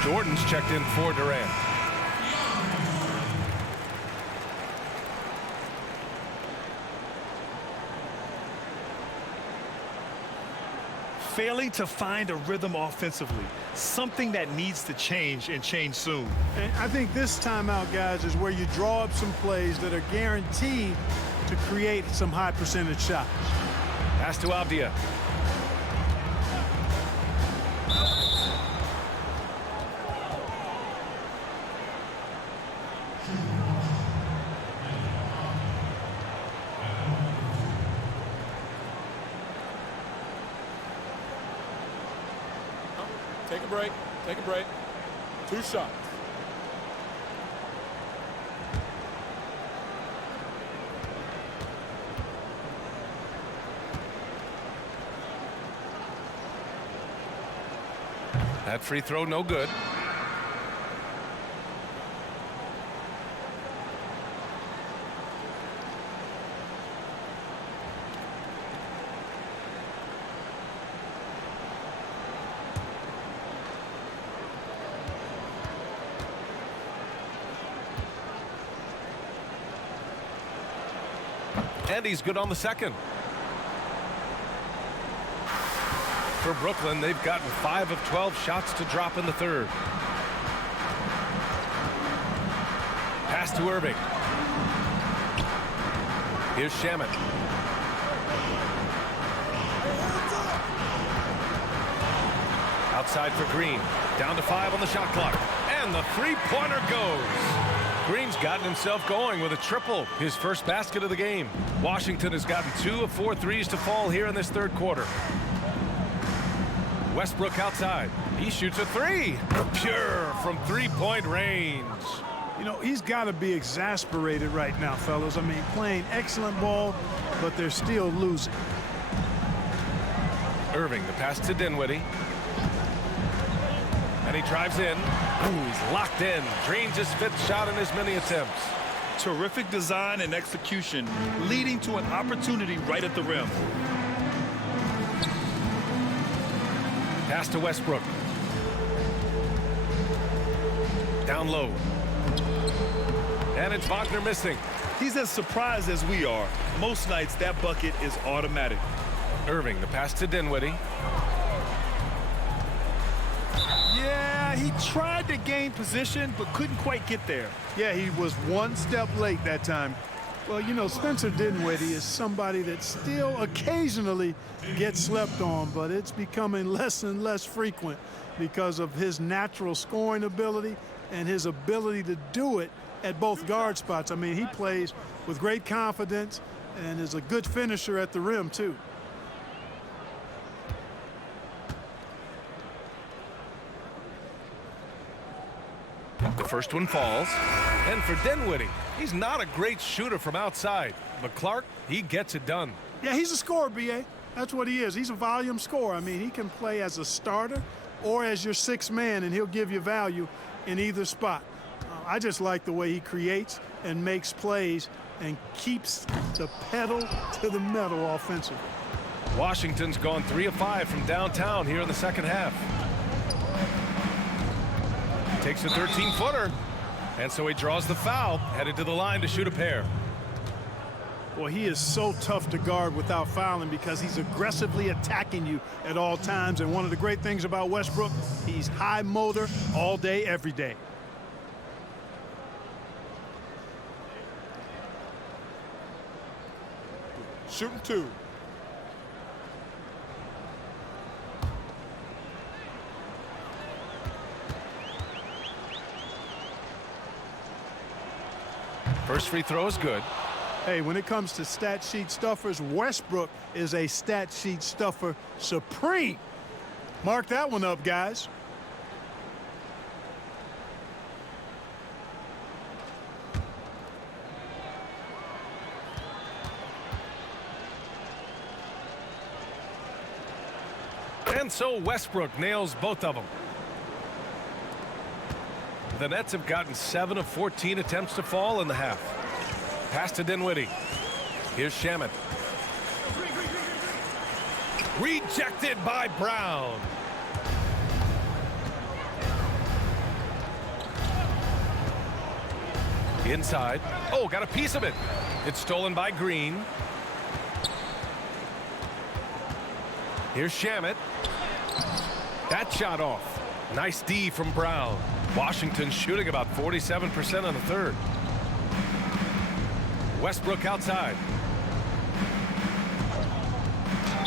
Jordan's checked in for Durant. Failing to find a rhythm offensively, something that needs to change and change soon. And I think this timeout, guys, is where you draw up some plays that are guaranteed to create some high percentage shots. Pass to Avdia. Take a break. Take a break. 2 shots. That free throw, no good. And he's good on the second. For Brooklyn, they've gotten 5 of 12 shots to drop in the third. Pass to Irving. Here's Shamet. Outside for Green. Down to 5 on the shot clock. And the three-pointer goes. Green's gotten himself going with a triple, his first basket of the game. Washington has gotten 2 of 4 threes to fall here in this third quarter. Westbrook outside. He shoots a 3. Pure from three-point range. You know, he's got to be exasperated right now, fellas. I mean, playing excellent ball, but they're still losing. Irving, the pass to Dinwiddie. And he drives in. Ooh, he's locked in. Drains his 5th shot in as many attempts. Terrific design and execution, leading to an opportunity right at the rim. Pass to Westbrook. Down low. And it's Wagner missing. He's as surprised as we are. Most nights that bucket is automatic. Irving, the pass to Dinwiddie. Yeah, he tried to gain position, but couldn't quite get there. Yeah, he was one step late that time. Well, you know, Spencer Dinwiddie is somebody that still occasionally gets slept on, but it's becoming less and less frequent because of his natural scoring ability and his ability to do it at both guard spots. I mean, he plays with great confidence and is a good finisher at the rim, too. The first one falls. And for Dinwiddie, he's not a great shooter from outside. But Clark, he gets it done. Yeah, he's a scorer, B.A. That's what he is. He's a volume scorer. I mean, he can play as a starter or as your 6th man, and he'll give you value in either spot. I just like the way he creates and makes plays and keeps the pedal to the metal offensively. Washington's gone 3 of 5 from downtown here in the second half. Takes a 13-footer, and so he draws the foul, headed to the line to shoot a pair. Well, he is so tough to guard without fouling because he's aggressively attacking you at all times. And one of the great things about Westbrook, he's high motor all day, every day. Shooting 2. First free throw is good. Hey, when it comes to stat sheet stuffers, Westbrook is a stat sheet stuffer supreme. Mark that one up, guys. And so Westbrook nails both of them. The Nets have gotten 7 of 14 attempts to fall in the half. Pass to Dinwiddie. Here's Shamet. Rejected by Brown. Inside. Oh, got a piece of it. It's stolen by Green. Here's Shamet. That shot off. Nice D from Brown. Washington shooting about 47% on the third. Westbrook outside.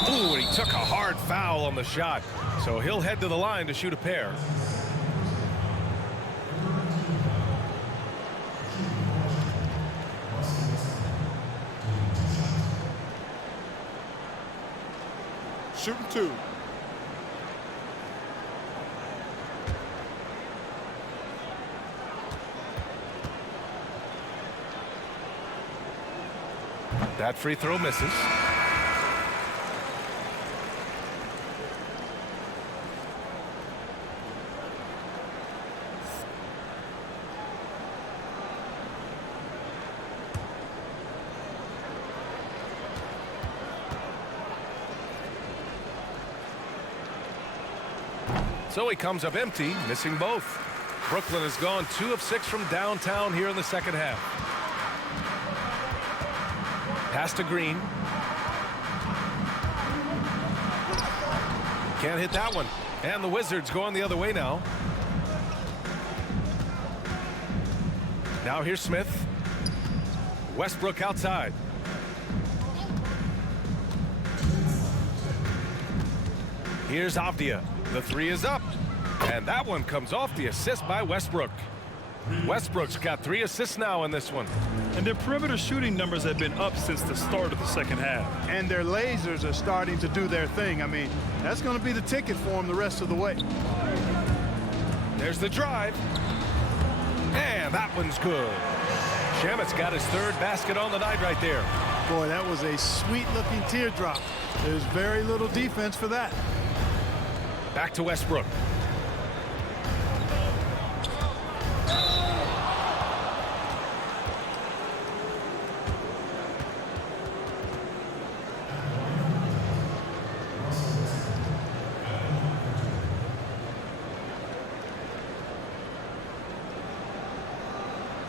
Ooh, and he took a hard foul on the shot. So he'll head to the line to shoot a pair. Shooting 2. That free throw misses. So he comes up empty, missing both. Brooklyn has gone 2 of 6 from downtown here in the second half. Pass to Green. Can't hit that one. And the Wizards going the other way now. Now here's Smith. Westbrook outside. Here's Avdia. The three is up. And that one comes off the assist by Westbrook. Westbrook's got 3 assists now in this one. And their perimeter shooting numbers have been up since the start of the second half. And their lasers are starting to do their thing. I mean, that's going to be the ticket for them the rest of the way. There's the drive. And that one's good. Shamet's got his 3rd basket on the night right there. Boy, that was a sweet-looking teardrop. There's very little defense for that. Back to Westbrook.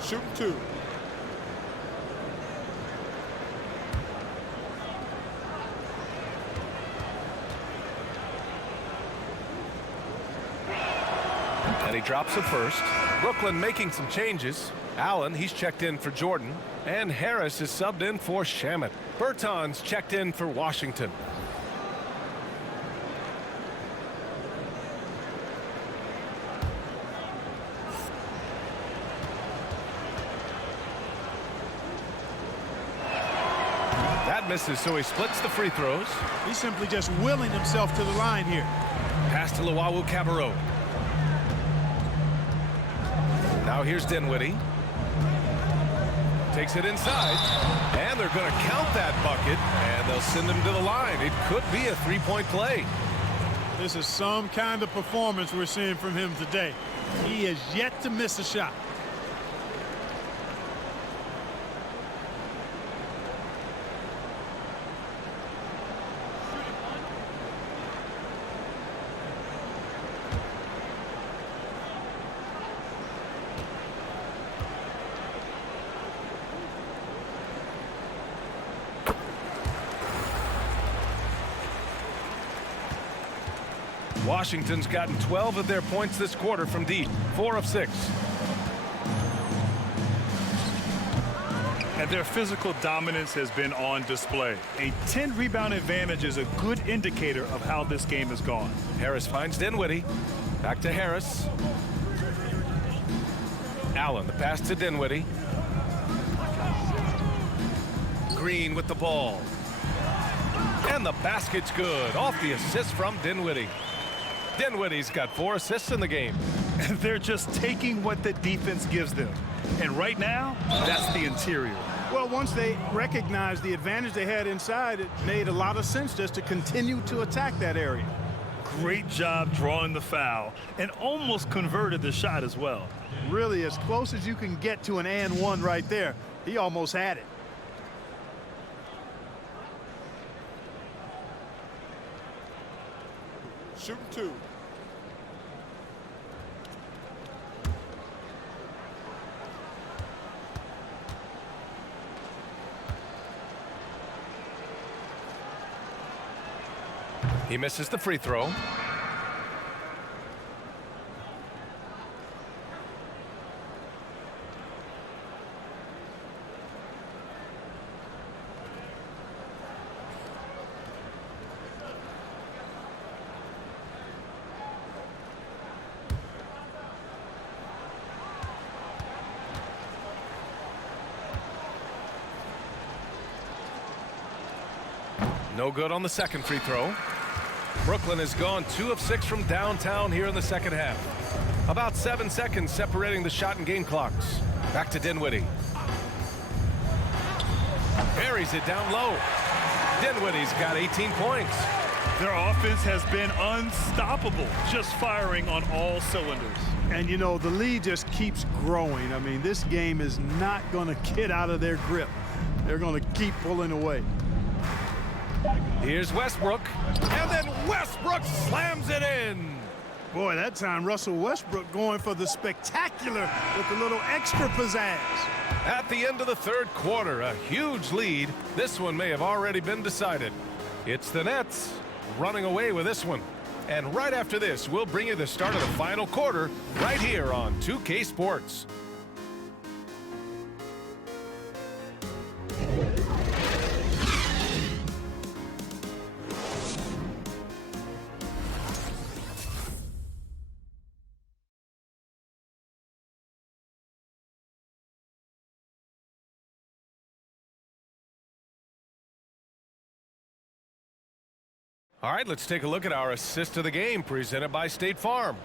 Shooting 2. And he drops it first. Brooklyn making some changes. Allen, he's checked in for Jordan. And Harris is subbed in for Shamet. Bertans checked in for Washington. That misses, so he splits the free throws. He's simply just willing himself to the line here. Pass to Luwawu Cabarrot. Now here's Dinwiddie. Takes it inside. And they're going to count that bucket. And they'll send him to the line. It could be a 3-point play. This is some kind of performance we're seeing from him today. He has yet to miss a shot. Washington's gotten 12 of their points this quarter from deep, 4 of 6. And their physical dominance has been on display. A 10-rebound advantage is a good indicator of how this game has gone. Harris finds Dinwiddie. Back to Harris. Allen, the pass to Dinwiddie. Green with the ball. And the basket's good. Off the assist from Dinwiddie. Dinwiddie's got 4 assists in the game. And they're just taking what the defense gives them. And right now, that's the interior. Well, once they recognized the advantage they had inside, it made a lot of sense just to continue to attack that area. Great job drawing the foul and almost converted the shot as well. Really, as close as you can get to an and one right there. He almost had it. Shooting 2. He misses the free throw. No good on the second free throw. Brooklyn has gone 2 of 6 from downtown here in the second half. About 7 seconds separating the shot and game clocks. Back to Dinwiddie. Buries it down low. Dinwiddie's got 18 points. Their offense has been unstoppable, just firing on all cylinders. And, you know, the lead just keeps growing. I mean, this game is not going to get out of their grip. They're going to keep pulling away. Here's Westbrook, and then Westbrook slams it in. Boy, that time Russell Westbrook going for the spectacular with a little extra pizzazz. At the end of the third quarter, a huge lead. This one may have already been decided. It's the Nets running away with this one. And right after this, we'll bring you the start of the final quarter right here on 2K Sports. All right, let's take a look at our assist of the game presented by State Farm.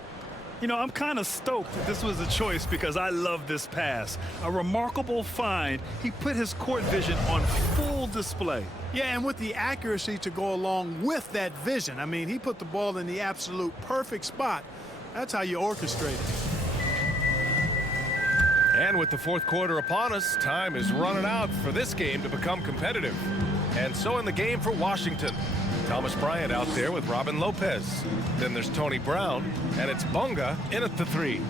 You know, I'm kind of stoked that this was a choice because I love this pass. A remarkable find. He put his court vision on full display. Yeah, and with the accuracy to go along with that vision. I mean, he put the ball in the absolute perfect spot. That's how you orchestrate it. And with the fourth quarter upon us, time is running out for this game to become competitive. And so in the game for Washington, Thomas Bryant out there with Robin Lopez. Then there's Tony Brown, and it's Bunga in at the three.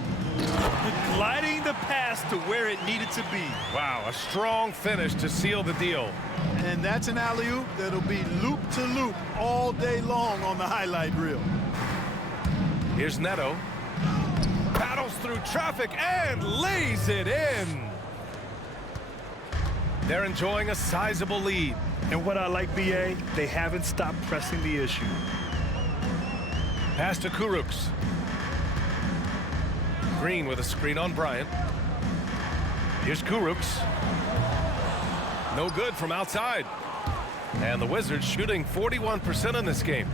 Gliding the pass to where it needed to be. Wow, a strong finish to seal the deal. And that's an alley-oop that'll be loop to loop all day long on the highlight reel. Here's Neto. Paddles through traffic and lays it in. They're enjoying a sizable lead. And what I like, BA, they haven't stopped pressing the issue. Pass to Kurucs. Green with a screen on Bryant. Here's Kurucs. No good from outside. And the Wizards shooting 41% in this game.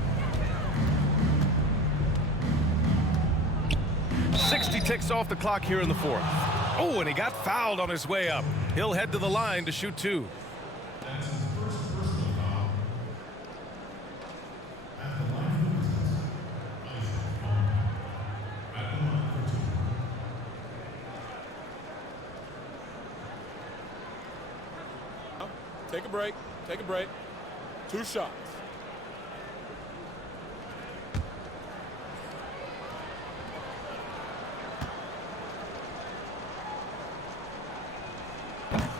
60 ticks off the clock here in the fourth. Oh, and he got fouled on his way up. He'll head to the line to shoot two. Take a break. Take a break. 2 shots.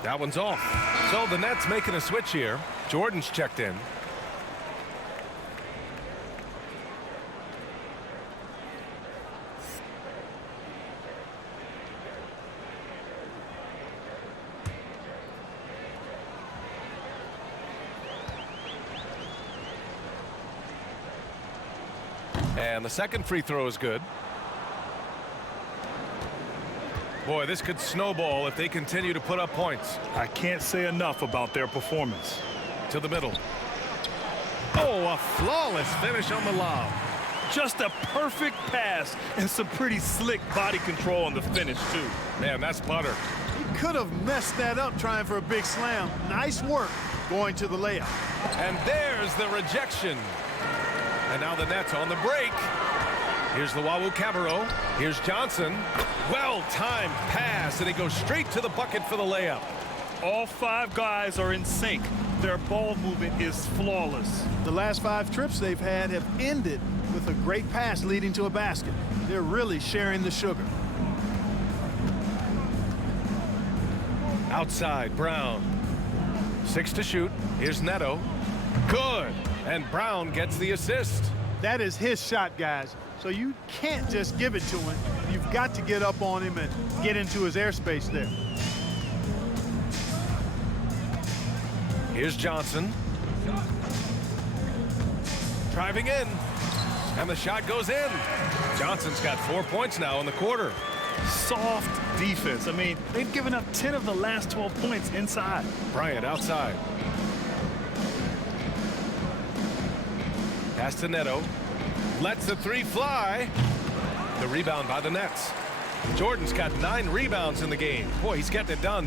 That one's off. So the Nets making a switch here. Jordan's checked in. And the second free throw is good. Boy, this could snowball if they continue to put up points. I can't say enough about their performance. To the middle. Oh, a flawless finish on the lob. Just a perfect pass and some pretty slick body control on the finish, too. Man, that's butter. He could have messed that up trying for a big slam. Nice work going to the layup. And there's the rejection. And now the Nets on the break. Here's the Wawu Cabarro. Here's Johnson. Well-timed pass, and he goes straight to the bucket for the layup. All 5 guys are in sync. Their ball movement is flawless. The last 5 trips they've had have ended with a great pass leading to a basket. They're really sharing the sugar. Outside, Brown. 6 to shoot. Here's Neto. Good. And Brown gets the assist. That is his shot, guys. So you can't just give it to him. You've got to get up on him and get into his airspace there. Here's Johnson. Driving in. And the shot goes in. Johnson's got 4 points now in the quarter. Soft defense. I mean, they've given up 10 of the last 12 points inside. Bryant outside. Pass to Neto. Lets the three fly. The rebound by the Nets. Jordan's got 9 rebounds in the game. Boy, he's getting it done.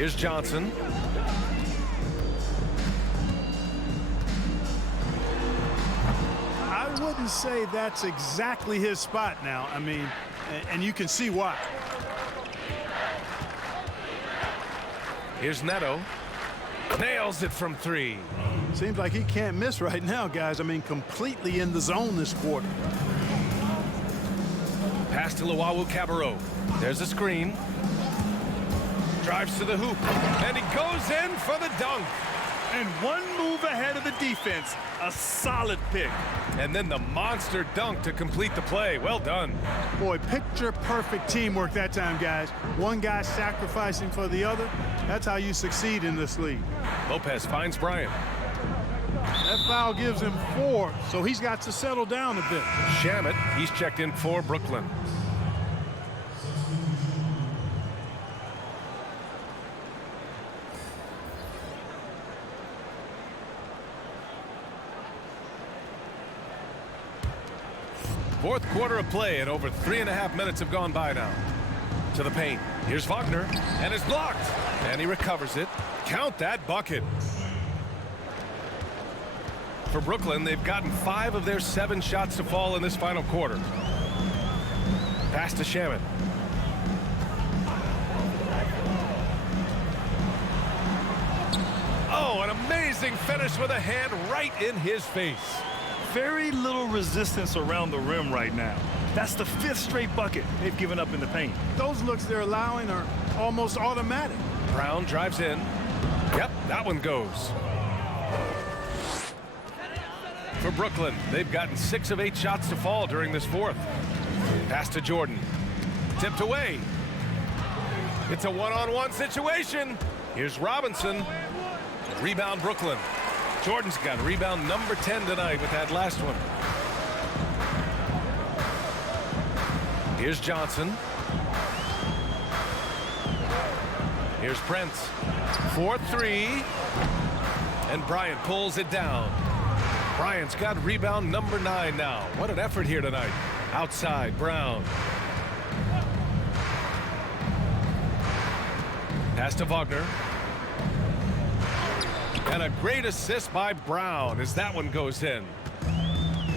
Here's Johnson. I wouldn't say that's exactly his spot now. I mean, and you can see why. Here's Neto. Nails it from 3. Seems like he can't miss right now, guys. I mean, completely in the zone this quarter. Pass to Luwawu-Cabarrot. There's a screen. Drives to the hoop. And he goes in for the dunk. And one move ahead of the defense. A solid pick. And then the monster dunk to complete the play. Well done. Boy, picture-perfect teamwork that time, guys. One guy sacrificing for the other. That's how you succeed in this league. Lopez finds Bryant. That foul gives him 4, so he's got to settle down a bit. Shamet, he's checked in for Brooklyn. Fourth quarter of play, and over 3.5 minutes have gone by now. To the paint. Here's Wagner, and it's blocked. And he recovers it. Count that bucket. For Brooklyn, they've gotten 5 of their 7 shots to fall in this final quarter. Pass to Shamet. Oh, an amazing finish with a hand right in his face. Very little resistance around the rim right now. That's the 5th straight bucket they've given up in the paint. Those looks they're allowing are almost automatic. Brown drives in. Yep, that one goes. For Brooklyn, they've gotten 6 of 8 shots to fall during this fourth. Pass to Jordan. Tipped away. It's a one-on-one situation. Here's Robinson. Rebound Brooklyn. Jordan's got rebound number 10 tonight with that last one. Here's Johnson. Here's Prince. 4-3. And Bryant pulls it down. Bryant's got rebound number 9 now. What an effort here tonight. Outside, Brown. Pass to Wagner. And a great assist by Brown as that one goes in.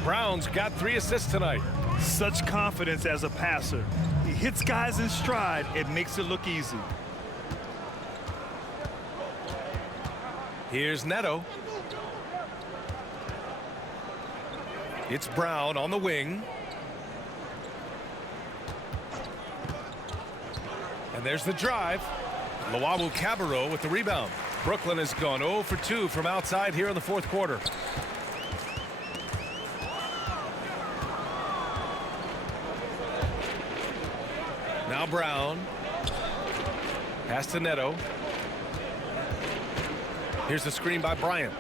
Brown's got 3 assists tonight. Such confidence as a passer. He hits guys in stride. It makes it look easy. Here's Neto. It's Brown on the wing. And there's the drive. Luwawu-Cabarrot with the rebound. Brooklyn has gone 0 for 2 from outside here in the fourth quarter. Now Brown. Pass to Neto. Here's the screen by Bryant.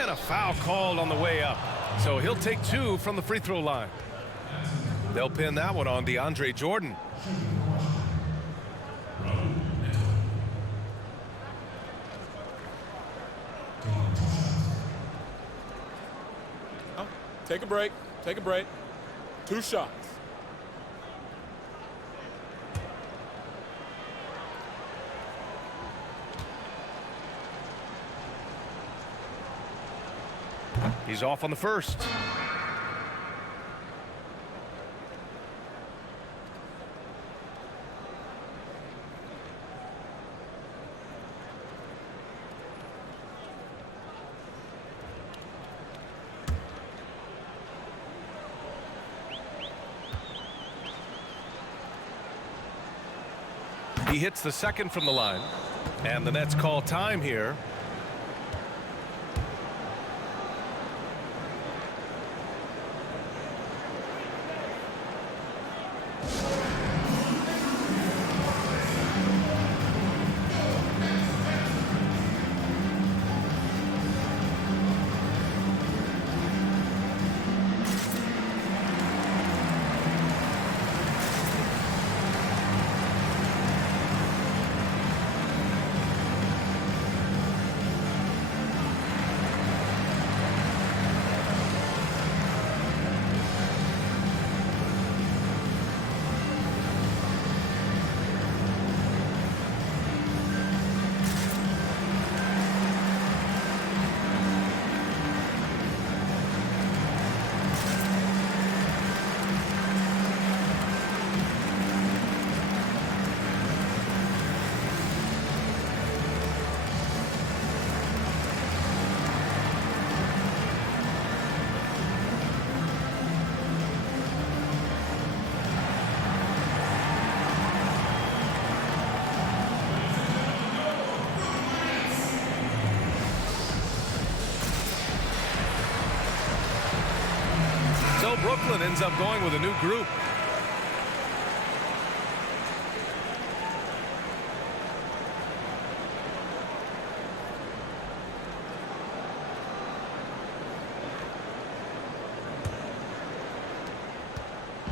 And a foul called on the way up. So he'll take 2 from the free throw line. They'll pin that one on DeAndre Jordan. Take a break. Take a break. 2 shots. He's off on the first. He hits the second from the line, and the Nets call time here. Brooklyn ends up going with a new group.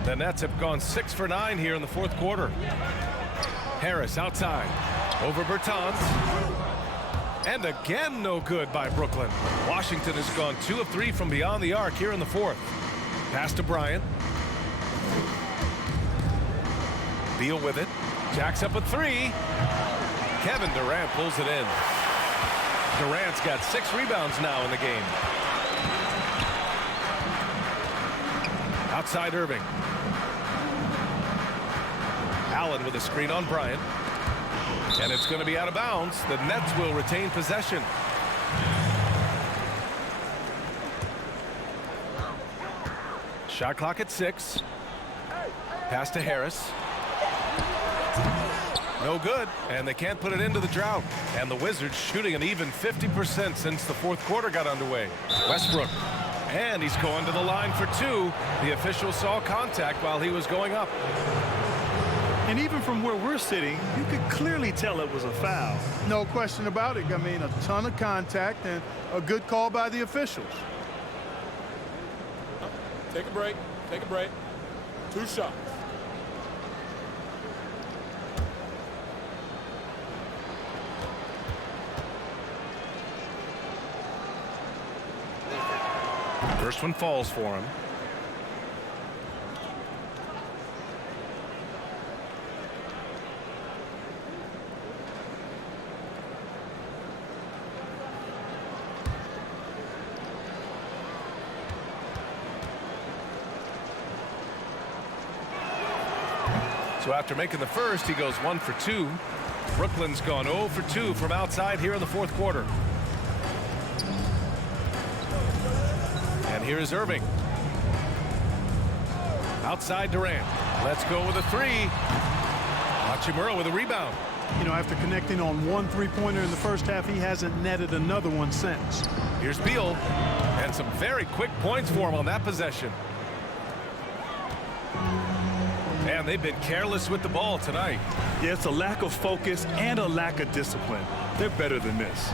The Nets have gone 6 for 9 here in the fourth quarter. Harris outside. Over Bertans. And again, no good by Brooklyn. Washington has gone 2 of 3 from beyond the arc here in the fourth. Pass to Bryant. Beal with it. Jacks up a 3. Kevin Durant pulls it in. Durant's got 6 rebounds now in the game. Outside Irving. Allen with a screen on Bryant. And it's going to be out of bounds. The Nets will retain possession. Shot clock at 6. Pass to Harris. No good. And they can't put it into the drought. And the Wizards shooting an even 50% since the fourth quarter got underway. Westbrook. And he's going to the line for 2. The official saw contact while he was going up. And even from where we're sitting, you could clearly tell it was a foul. No question about it. I mean, a ton of contact and a good call by the officials. Take a break. Take a break. 2 shots. First one falls for him. So after making the first, he goes 1 for 2. Brooklyn's gone 0 for 2 from outside here in the fourth quarter. And here's Irving. Outside Durant. Let's go with a 3. Hachimura with a rebound. You know, after connecting on 1 3-pointer in the first half, he hasn't netted another one since. Here's Beal. And some very quick points for him on that possession. And they've been careless with the ball tonight. Yeah, it's a lack of focus and a lack of discipline. They're better than this.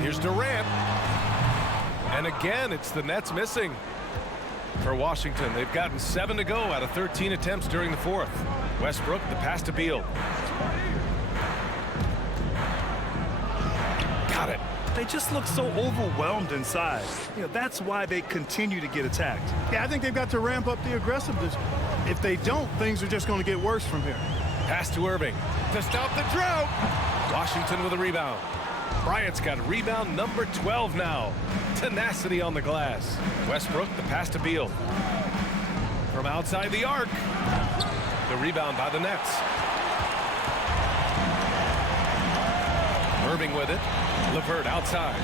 Here's Durant. And again, it's the Nets missing. For Washington, they've gotten 7 to go out of 13 attempts during the fourth. Westbrook, the pass to Beal. Got it. They just look so overwhelmed inside. You know, that's why they continue to get attacked. Yeah, I think they've got to ramp up the aggressiveness. If they don't, things are just going to get worse from here. Pass to Irving to stop the drought. Washington with a rebound. Bryant's got rebound number 12 now. Tenacity on the glass. Westbrook, the pass to Beal. From outside the arc. The rebound by the Nets. Irving with it. LeVert outside.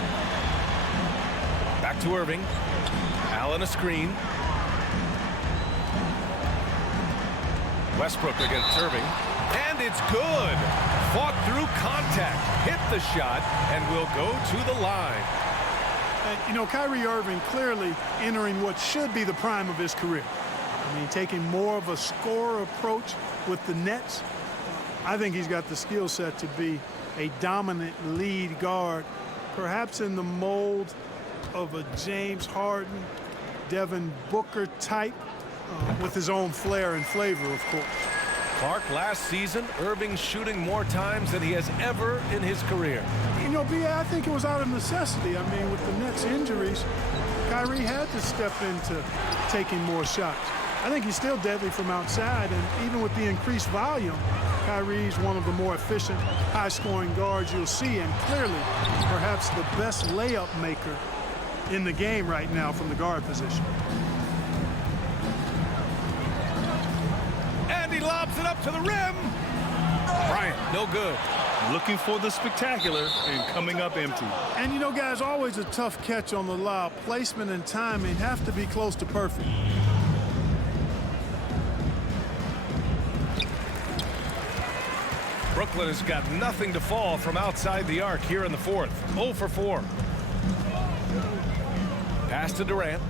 Back to Irving. Allen a screen. Westbrook against Irving. And it's good. Fought through contact. Hit the shot and will go to the line. And, you know, Kyrie Irving clearly entering what should be the prime of his career. I mean, taking more of a scorer approach with the Nets. I think he's got the skill set to be a dominant lead guard, perhaps in the mold of a James Harden, Devin Booker type, with his own flair and flavor, of course. Clark, last season, Irving shooting more times than he has ever in his career. You know, B.A., I think it was out of necessity. I mean, with the Nets' injuries, Kyrie had to step into taking more shots. I think he's still deadly from outside, and even with the increased volume, Kyrie's one of the more efficient, high-scoring guards you'll see, and clearly, perhaps the best layup maker in the game right now from the guard position. And he lobs it up to the rim. Bryant, no good. Looking for the spectacular and coming up empty. And, you know, guys, always a tough catch on the lob. Placement and timing have to be close to perfect. Brooklyn has got nothing to fall from outside the arc here in the fourth. 0 for 4. Pass to Durant.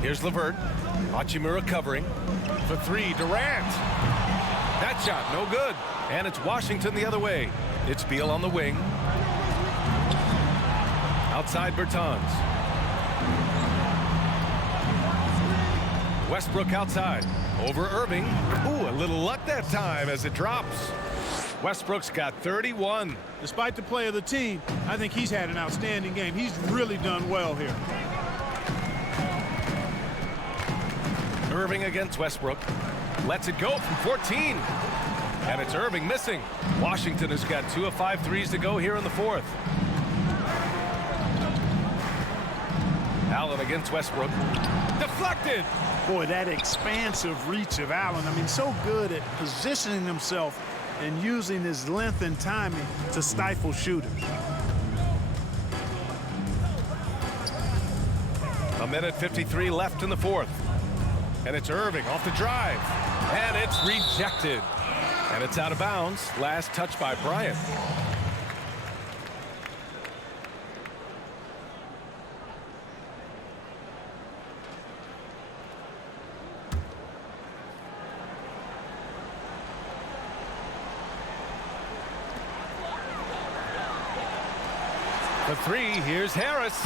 Here's Levert. Hachimura covering. For three, Durant. That shot, no good. And it's Washington the other way. It's Beal on the wing. Outside Bertans. Westbrook outside. Over Irving. Ooh, a little luck that time as it drops. Westbrook's got 31. Despite the play of the team, I think he's had an outstanding game. He's really done well here. Irving against Westbrook. Lets it go from 14. And it's Irving missing. Washington has got 2 of 5 threes to go here in the fourth. Allen against Westbrook. Deflected. Boy, that expansive reach of Allen. I mean, so good at positioning himself and using his length and timing to stifle shooters. A minute 53 left in the fourth. And it's Irving off the drive. And it's rejected. And it's out of bounds. Last touch by Bryant. For three, here's Harris.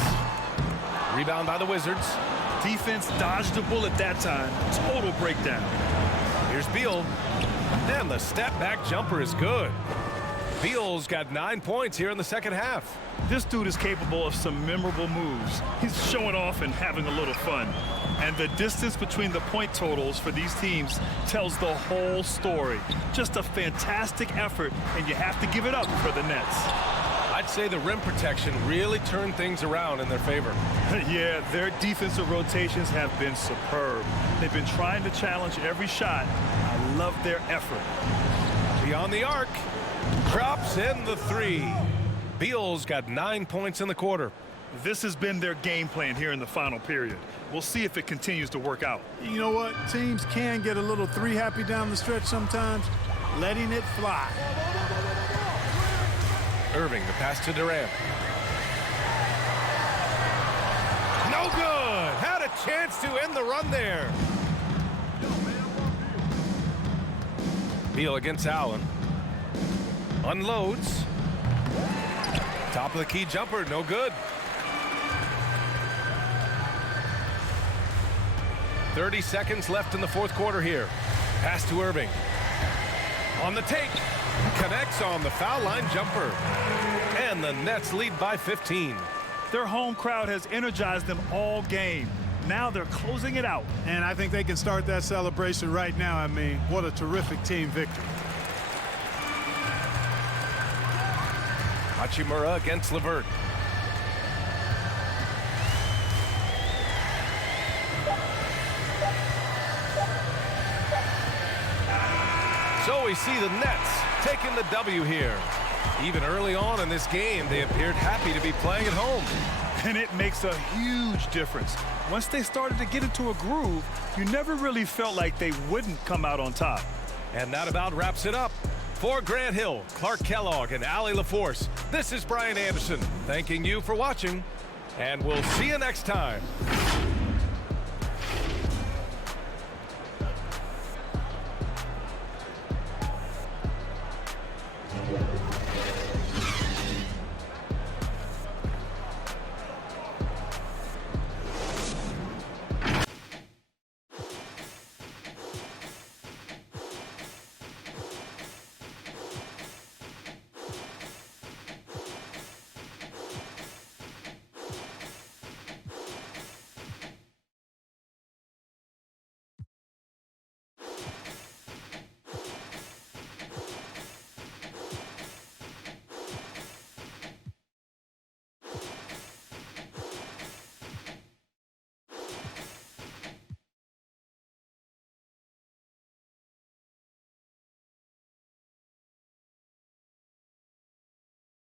Rebound by the Wizards. Defense dodged a bullet that time. Total breakdown. Here's Beal. And the step-back jumper is good. Beal's got 9 points here in the second half. This dude is capable of some memorable moves. He's showing off and having a little fun. And the distance between the point totals for these teams tells the whole story. Just a fantastic effort, and you have to give it up for the Nets. I'd say the rim protection really turned things around in their favor. Yeah, their defensive rotations have been superb. They've been trying to challenge every shot. I love their effort. Beyond the arc. Drops in the three. Beal's got 9 points in the quarter. This has been their game plan here in the final period. We'll see if it continues to work out. You know what? Teams can get a little three happy down the stretch sometimes. Letting it fly. Irving, the pass to Durant. No good. Had a chance to end the run there. Beal against Allen. Unloads. Top of the key jumper, no good. 30 seconds left in the fourth quarter here. Pass to Irving. On the take. Connects on the foul line jumper. And the Nets lead by 15. Their home crowd has energized them all game. Now they're closing it out. And I think they can start that celebration right now. I mean, what a terrific team victory. Hachimura against Levert. So we see the Nets taking the W here. Even early on in this game, they appeared happy to be playing at home. And it makes a huge difference. Once they started to get into a groove, you never really felt like they wouldn't come out on top. And that about wraps it up. For Grant Hill, Clark Kellogg, and Allie LaForce, this is Brian Anderson thanking you for watching, and we'll see you next time.